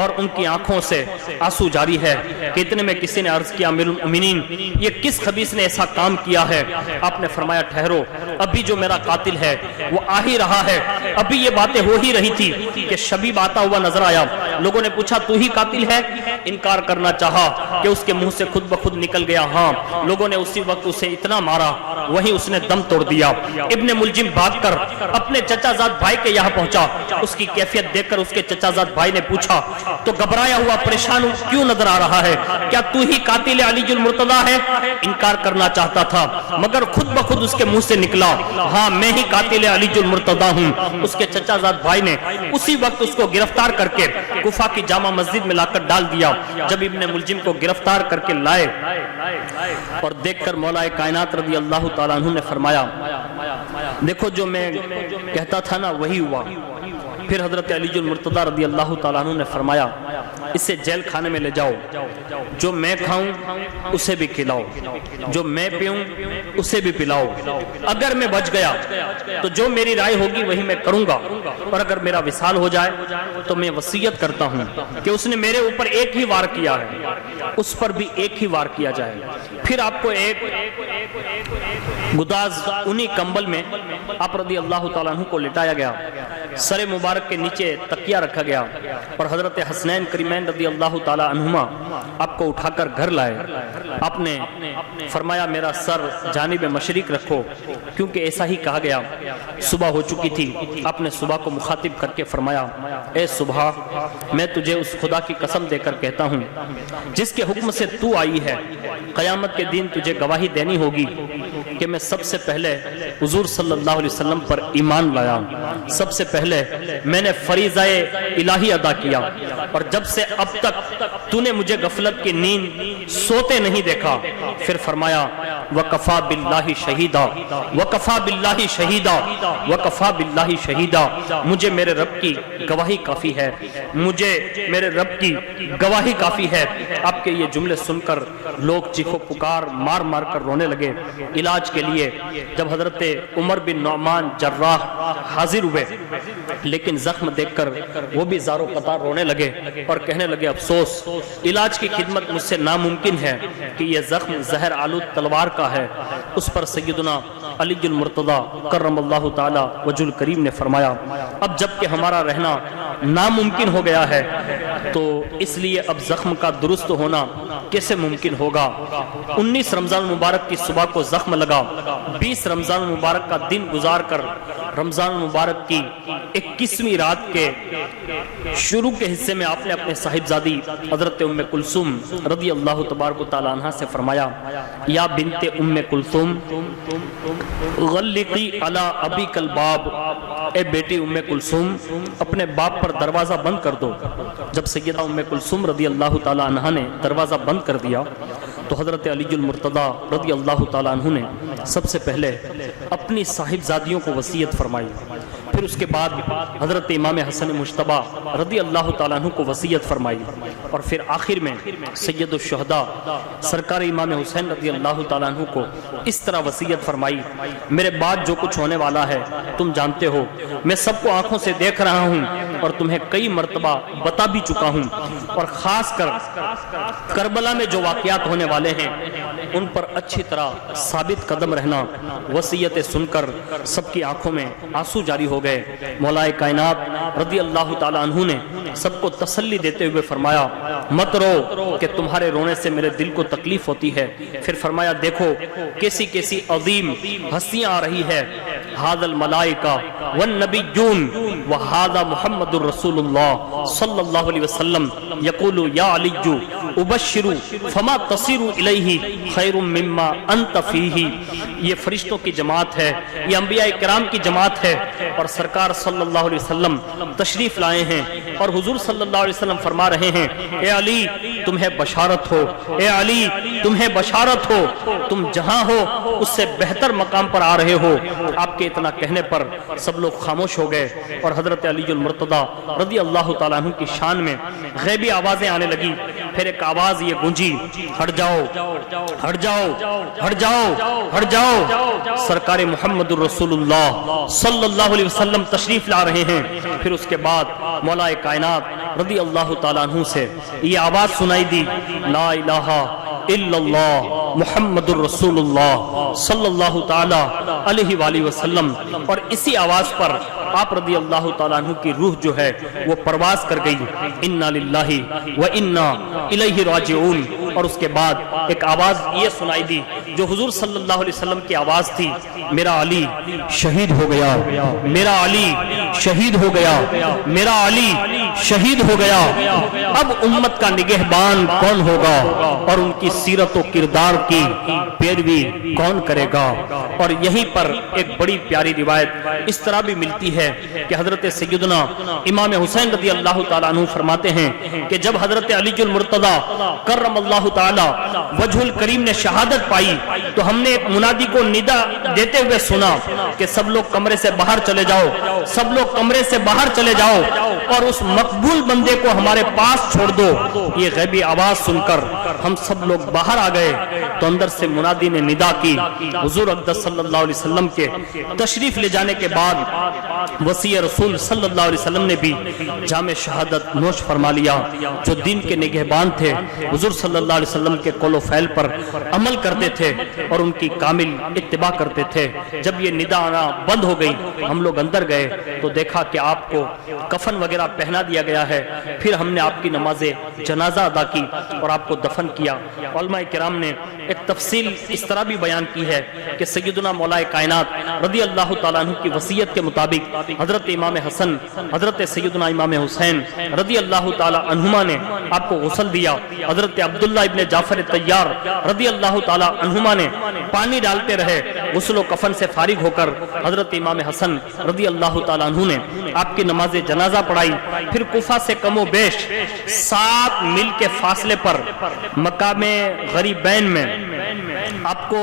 اور ان کی آنکھوں سے آنسو جاری ہے کہ اتنے میں کسی نے عرض کیا امیر المؤمنین یہ کس خبیث نے ایسا کام کیا ہے؟ آپ نے فرمایا ٹھہرو، ابھی جو میرا قاتل ہے وہ آ ہی رہا ہے۔ ابھی یہ باتیں ہو ہی رہی تھی کہ شبیب آتا ہوا نظر آیا۔ لوگوں نے پوچھا تو ہی قاتل ہے؟ انکار کرنا چاہا کہ اس کے منہ سے خود بخود نکل گیا ہاں۔ لوگوں نے اسی وقت اسے اتنا مارا وہیں اس نے دم توڑ دیا۔ ابن ملجم بھاگ کر اپنے چچا زاد بھائی کے یہاں پہنچا۔ اس کی کیفیت دیکھ کر اس کے چچا زاد بھائی نے پوچھا تو گھبرایا ہوا پریشان کیوں نظر آ رہا ہے؟ کیا تو ہی قاتل علی المرتضیٰ ہے؟ انکار کرنا چاہتا تھا مگر خود بخود اس کے منہ سے نکلا ہاں میں ہی قاتل علی المرتضیٰ ہوں۔ اس کے چچا زاد بھائی نے اسی وقت اس کو گرفتار کر کے کوفہ کی جامع مسجد میں لا کر ڈال دیا۔ جب ابن ملجم کو گرفتار کر کے لائے اور دیکھ کر مولا کائنات رضی اللہ تعالیٰ عنہ نے فرمایا دیکھو جو میں کہتا تھا نا وہی ہوا۔ پھر حضرت علی المرتضیٰ رضی اللہ تعالیٰ عنہ نے فرمایا اسے جیل خانے میں لے جاؤ، جو میں کھاؤں اسے بھی کھلاؤ، جو میں پیوں اسے بھی پلاؤ۔ اگر میں بچ گیا تو جو میری رائے ہوگی وہی میں کروں گا، اور اگر میرا وصال ہو جائے تو میں وصیت کرتا ہوں کہ اس نے میرے اوپر ایک ہی وار کیا ہے اس پر بھی ایک ہی وار کیا جائے۔ پھر آپ کو ایک گداز انہی کمبل میں آپ رضی اللہ تعالیٰ عنہ کو لٹایا گیا، سر مبارک کے نیچے تکیہ رکھا گیا اور حضرت حسنین کریمین رضی اللہ تعالیٰ عنہما آپ کو اٹھا کر گھر لائے۔ آپ نے فرمایا میرا سر جانب مشرق رکھو کیونکہ ایسا ہی کہا گیا۔ صبح ہو چکی تھی، آپ نے صبح کو مخاطب کر کے فرمایا اے صبح میں تجھے اس خدا کی قسم دے کر کہتا ہوں جس کے حکم سے تو آئی ہے، قیامت کے دن تجھے گواہی دینی ہوگی کہ میں سب سے پہلے حضور صلی اللہ علیہ وسلم پر ایمان لایا، سب سے پہلے میں نے فریضہ الہی ادا کیا، اور جب سے اب تک تو نے مجھے غفلت کی نیند سوتے نہیں دیکھا۔ پھر فرمایا وَقَفَا بِاللَّهِ شَهِيدًا وَقَفَا بِاللَّهِ شَهِيدًا وَقَفَا بِاللَّهِ شَهِيدًا، مجھے میرے رب کی گواہی کافی ہے، مجھے میرے رب کی گواہی کافی ہے۔ آپ کے یہ جملے سن کر لوگ چیخو پکار مار مار کر رونے لگے۔ علاج کے لیے جب حضرت عمر بن نعمان جراح حاضر ہوئے لیکن زخم دیکھ کر وہ بھی زارو قطار رونے لگے اور کہنے لگے افسوس علاج کی خدمت مجھ سے ناممکن ہے کہ یہ زخم زہر آلود تلوار کا ہے۔ اس پر سیدنا علی المرتضیٰ کرم اللہ تعالی وجہ الکریم نے فرمایا اب جب کہ ہمارا رہنا ناممکن ہو گیا ہے تو اس لیے اب زخم کا درست ہونا کیسے ممکن ہوگا؟ 19 رمضان مبارک کی صبح کو زخم لگا، 20 رمضان مبارک کا دن گزار کر رمضان مبارک کی 21ویں رات کے شروع کے حصے میں آپ نے اپنے صاحبزادی حضرت ام کلثوم رضی اللہ تبارک و تعالی عنہ سے فرمایا یا بنت ام کلثوم غلقی علی ابیک الباب، اے بیٹی ام کلثوم اپنے باپ پر دروازہ بند کر دو۔ جب سیدہ ام کلثوم رضی اللہ تعالی عنہ نے دروازہ بند کر دیا تو حضرت علی المرتضیٰ رضی اللہ تعالیٰ عنہ نے سب سے پہلے اپنی صاحبزادیوں کو وصیت فرمائی، پھر اس کے بعد حضرت امام حسن مجتبیٰ رضی اللہ تعالیٰ عنہ کو وصیت فرمائی، اور پھر آخر میں سید الشہداء سرکار امام حسین رضی اللہ تعالیٰ عنہ کو اس طرح وصیت فرمائی میرے بعد جو کچھ ہونے والا ہے تم جانتے ہو، میں سب کو آنکھوں سے دیکھ رہا ہوں اور تمہیں کئی مرتبہ بتا بھی چکا ہوں، اور خاص کر کربلا میں جو واقعات ہونے والے ہیں ان پر اچھی طرح ثابت قدم رہنا۔ وصیتیں سن کر سب کی آنکھوں میں آنسو جاری ہو گئے۔ گئے۔ مولا کائنات رضی اللہ تعالیٰ عنہ نے سب کو تسلی دیتے ہوئے فرمایا مت رو کہ تمہارے رونے سے میرے دل کو تکلیف ہوتی ہے۔ پھر فرمایا دیکھو کیسی کیسی عظیم ہستیاں آ رہی ہے، ھذا الملائکہ والنبیون وھذا محمد الرسول اللہ صلی اللہ علیہ وسلم یقول یا علی ابشر فما تصیر الیہ خیر مما انت فیہ۔ یہ فرشتوں کی جماعت ہے، یہ انبیاء کرام کی جماعت ہے، اور سرکار صلی اللہ علیہ وسلم تشریف لائے ہیں اور حضور صلی اللہ علیہ وسلم فرما رہے ہیں اے علی تمہیں بشارت ہو، اے علی تمہیں بشارت ہو، تم جہاں ہو اس سے بہتر مقام پر آ رہے ہو۔ آپ کے اتنا کہنے پر سب لوگ خاموش ہو گئے اور حضرت علی المرتضیٰ رضی اللہ تعالیٰ عنہ کی شان میں غیبی آوازیں آنے لگی۔ پھر ایک آواز یہ گونجی ہٹ جاؤ ہٹ جاؤ ہٹ جاؤ ہٹ جاؤ، سرکار محمد الرسول اللہ صلی اللہ علیہ وسلم تشریف لا رہے ہیں۔ پھر اس کے بعد مولا کائنات رضی اللہ تعالیٰ عنہ سے یہ آواز سنائی دی لا الہ الا اللہ محمد الرسول اللہ صلی اللہ تعالیٰ علیہ وآلہ وسلم، اور اسی آواز پر آپ رضی اللہ تعالیٰ عنہ کی روح جو ہے وہ پرواز کر گئی، انا للہ و انا الیہ راجعون۔ اور اس کے بعد ایک آواز یہ سنائی دی جو حضور صلی اللہ علیہ وسلم کی آواز تھی، میرا علی شہید ہو گیا، میرا علی شہید ہو گیا، میرا علی شہید ہو گیا۔ اب امت کا نگہبان کون ہوگا اور ان کی سیرت و کردار کی پیروی کون کرے گا؟ اور یہیں پر ایک بڑی پیاری روایت اس طرح بھی ملتی ہے کہ حضرت سیدنا امام حسین رضی اللہ تعالیٰ عنہ فرماتے ہیں کہ جب حضرت علی المرتضیٰ کرم اللہ تعالیٰ وجہ الکریم نے شہادت پائی تو ہم نے ایک منادی کو ندا دیتے ہوئے سنا کہ سب لوگ کمرے سے باہر چلے جاؤ، سب لوگ کمرے سے باہر چلے جاؤ اور اس مقبول بندے کو ہمارے پاس چھوڑ دو۔ یہ غیبی آواز سن کر ہم سب لوگ باہر آ گئے تو اندر سے منادی نے ندا کی۔ حضور اقدس صلی اللہ علیہ وسلم کے تشریف لے جانے کے بعد وصی رسول صلی اللہ علیہ وسلم نے بھی جام شہادت نوش فرما لیا۔ جو دین کے نگہبان تھے حضور صلی اللہ علیہ وسلم کے قول و فعل پر عمل کرتے تھے اور ان کی کامل اتباع کرتے تھے۔ جب یہ ندا آنا بند ہو گئی ہم لوگ اندر گئے تو دیکھا کہ آپ کو کفن وغیرہ پہنا دیا گیا ہے۔ پھر ہم نے آپ کی نماز جنازہ ادا کی اور آپ کو دفن کیا۔ علماء کرام نے ایک تفصیل اس طرح بھی بیان کی ہے کہ سیدنا مولا کائنات رضی اللہ تعالیٰ عنہ کی وصیت کے مطابق حضرت امام حسن، حضرت سیدنا امام حسین رضی اللہ تعالیٰ عنہما نے آپ کو غسل دیا۔ حضرت عبداللہ ابن جعفر طیار رضی اللہ تعالیٰ عنہما نے پانی ڈالتے رہے۔ غسل و کفن سے فارغ ہو کر حضرت امام حسن رضی اللہ تعالیٰ عنہ نے آپ کی نماز جنازہ پڑھائی۔ پھر کوفہ سے کم و بیش 7 میل کے فاصلے پر مقام غریبین میں آپ کو،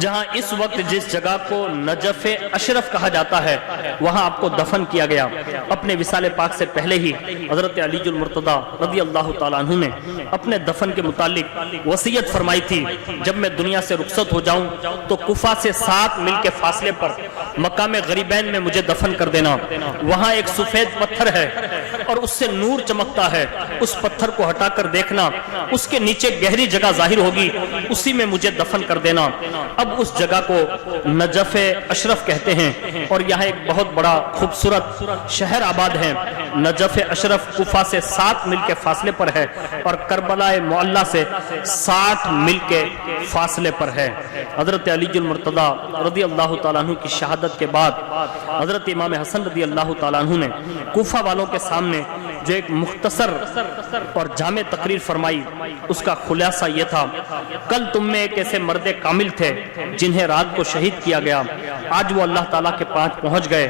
جہاں اس وقت جس جگہ کو نجف اشرف کہا جاتا ہے، وہاں آپ کو دفن کیا گیا۔ اپنے وصال پاک سے پہلے ہی حضرت علی المرتضیٰ رضی اللہ تعالیٰ عنہ نے اپنے دفن کے متعلق وصیت فرمائی تھی، جب میں دنیا سے رخصت ہو جاؤں تو کوفہ سے 7 میل کے فاصلے پر مقام غریبین میں مجھے دفن کر دینا۔ وہاں ایک سفید پتھر ہے اور اس سے نور چمکتا ہے، اس پتھر کو ہٹا کر دیکھنا، اس کے نیچے گہری جگہ ظاہر ہوگی، اسی میں مجھے دفن کر دینا۔ اب اس جگہ کو نجف اشرف کہتے ہیں اور یہاں ایک بہت بڑا خوبصورت شہر آباد ہے۔ نجف اشرف کوفہ سے 7 میل کے فاصلے پر ہے اور کربلا معلیٰ سے 60 میل کے فاصلے پر ہے۔ حضرت علی المرتضیٰ رضی اللہ تعالیٰ عنہ کی شہادت کے بعد حضرت امام حسن رضی اللہ تعالیٰ عنہ نے کوفہ والوں کے سامنے جو ایک مختصر اور جامع تقریر فرمائی، اس کا خلاصہ یہ تھا، کل تم میں ایک ایسے مرد کامل تھے جنہیں رات کو شہید کیا گیا، آج وہ اللہ تعالیٰ کے پاس پہنچ گئے،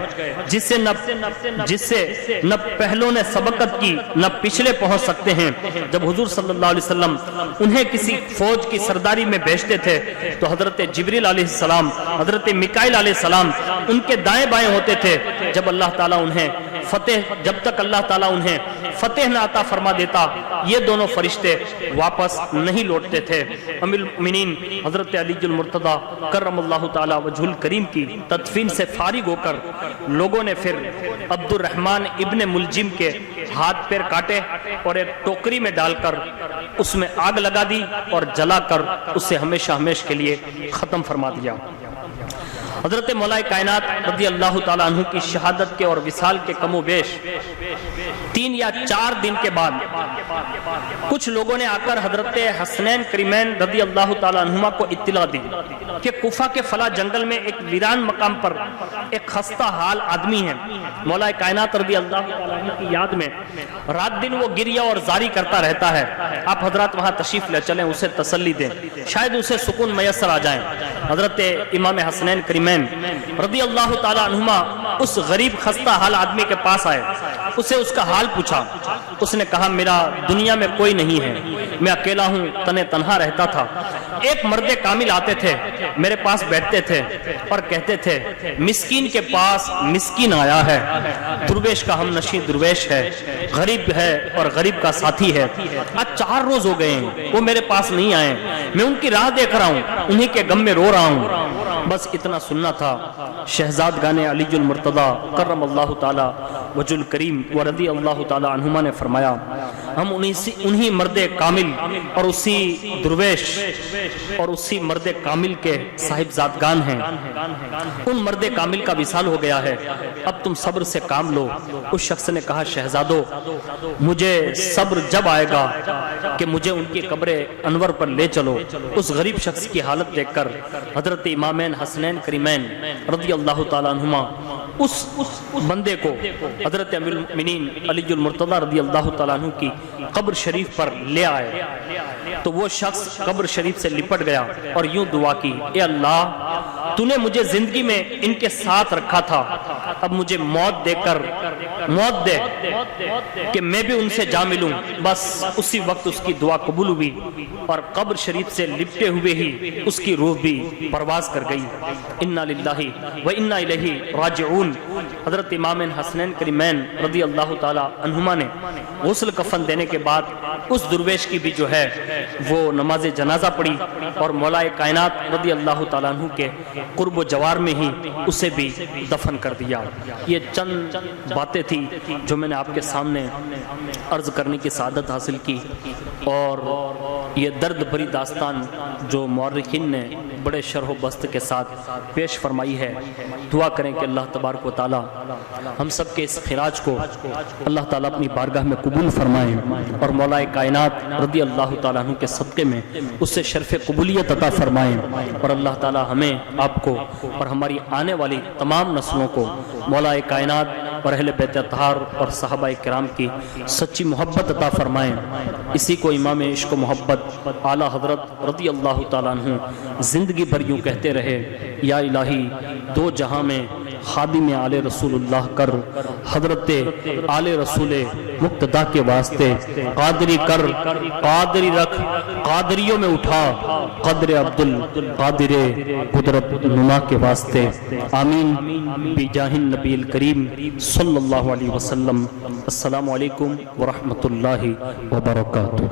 جس سے نہ پہلوں نے سبقت کی نہ پچھلے پہنچ سکتے ہیں۔ جب حضور صلی اللہ علیہ وسلم انہیں کسی فوج کی سرداری میں بھیجتے تھے تو حضرت جبریل علیہ السلام، حضرت میکائیل علیہ السلام ان کے دائیں بائیں ہوتے تھے۔ جب تک اللہ تعالیٰ انہیں فتح نہ عطا فرما دیتا یہ دونوں فرشتے واپس نہیں لوٹتے تھے۔ امیر المؤمنین حضرت علی المرتضیٰ کرم اللہ تعالیٰ وجہ الکریم کی تدفین سے فارغ ہو کر لوگوں نے پھر عبد الرحمن ابن ملجم کے ہاتھ پیر کاٹے اور ایک ٹوکری میں ڈال کر اس میں آگ لگا دی اور جلا کر اسے ہمیشہ ہمیشہ کے لیے ختم فرما دیا۔ حضرت مولا کائنات رضی اللہ تعالیٰ عنہ کی شہادت کے اور وصال کے کم و بیش 3 یا 4 دن کے بعد کچھ لوگوں نے آ کر حضرت حسنین کریمین رضی اللہ تعالیٰ عنہما کو اطلاع دی کہ کوفہ کے فلاں جنگل میں ایک ویران مقام پر ایک خستہ حال آدمی ہے، مولا کائنات رضی اللہ تعالیٰ عنہ کی یاد میں رات دن وہ گریہ اور زاری کرتا رہتا ہے، آپ حضرات وہاں تشریف لے چلیں، اسے تسلی دیں، شاید اسے سکون میسر آ جائیں۔ حضرت امام حسنین کریمین رضی اللہ تعالیٰ عنہما اس غریب خستہ حال آدمی کے پاس آئے، اسے اس کا حال پوچھا، اس نے کہا میرا دنیا میں کوئی نہیں ہے، میں اکیلا ہوں، تنہا رہتا تھا، ایک مرد کامل آتے تھے میرے پاس بیٹھتے تھے اور کہتے تھے مسکین کے پاس مسکین آیا ہے، درویش کا ہم نشیں درویش ہے، غریب ہے اور غریب کا ساتھی ہے، آج 4 روز ہو گئے ہیں وہ میرے پاس نہیں آئے، میں ان کی راہ دیکھ رہا ہوں، انہی کے غم میں رو رہا ہوں۔ بس اتنا سننا تھا۔ شہزادگان علی المرتضی کرم اللہ تعالی وجہ الکریم ورضی اللہ تعالی عنہما نے فرمایا ہم انہی مرد کامل اور اسی درویش اور اسی مرد کامل کے صاحب زادگان ہیں، ان مرد کامل کا وصال ہو گیا ہے، اب تم صبر سے کام لو۔ اس شخص نے کہا شہزادو مجھے صبر جب آئے گا کہ مجھے ان کی قبر انور پر لے چلو۔ اس غریب شخص کی حالت دیکھ کر حضرت امامین حسنین کریمین رضی اللہ تعالیٰ عنہما اس بندے کو حضرت امیر المؤمنین علی المرتضی رضی اللہ تعالیٰ عنہ کی قبر شریف پر لے آئے، تو وہ شخص قبر شریف سے لپٹ گیا اور یوں دعا کی، اے اللہ تو نے مجھے زندگی میں ان کے ساتھ رکھا تھا، اب مجھے موت دے کہ میں بھی ان سے جا ملوں۔ بس اسی وقت اس کی دعا قبول ہوئی اور قبر شریف سے لپٹے ہوئے ہی اس کی روح بھی پرواز کر گئی۔ انا للہ و انا الیہ راجعون۔ حضرت امام حسنین کریمین رضی اللہ تعالی عنہما نے غسل کفن دینے کے بعد اس درویش کی بھی جو ہے وہ نماز جنازہ پڑھی اور مولا کائنات رضی اللہ تعالیٰ عنہ کے قرب و جوار میں ہی اسے بھی دفن کر دیا۔ یہ چند باتیں تھی جو میں نے آپ کے سامنے عرض کرنے کی سعادت حاصل کی، اور یہ درد بھری داستان جو مورخین نے بڑے شرح و بسط کے ساتھ پیش فرمائی ہے۔ دعا کریں کہ اللہ تبارک و تعالی ہم سب کے اس خراج کو اللہ تعالیٰ اپنی بارگاہ میں قبول فرمائیں اور مولا کائنات رضی اللہ تعالیٰ عنہ کے صدقے میں اس سے شرف قبولیت عطا فرمائیں، اور اللہ تعالیٰ ہمیں آپ کو اور ہماری آنے والی تمام نسلوں کو مولا کائنات اور اہل بیت اطہار اور صحابہ کرام کی سچی محبت عطا فرمائیں۔ اسی کو امام عشق و محبت اعلیٰ حضرت رضی اللہ تعالیٰ عنہ زندگی بھر یوں کہتے رہے، یا الہی 2 جہاں میں خادم آل رسول اللہ کر، حضرت آل رسول مقتدیٰ کے واسطے قادری کر، قادری رکھ، قادریوں میں اٹھا، قدر عبد القادر قدرت نما کے واسطے، آمین بجاہ النبی الکریم صلی اللہ علیہ وسلم۔ السلام علیکم ورحمۃ اللہ وبرکاتہ۔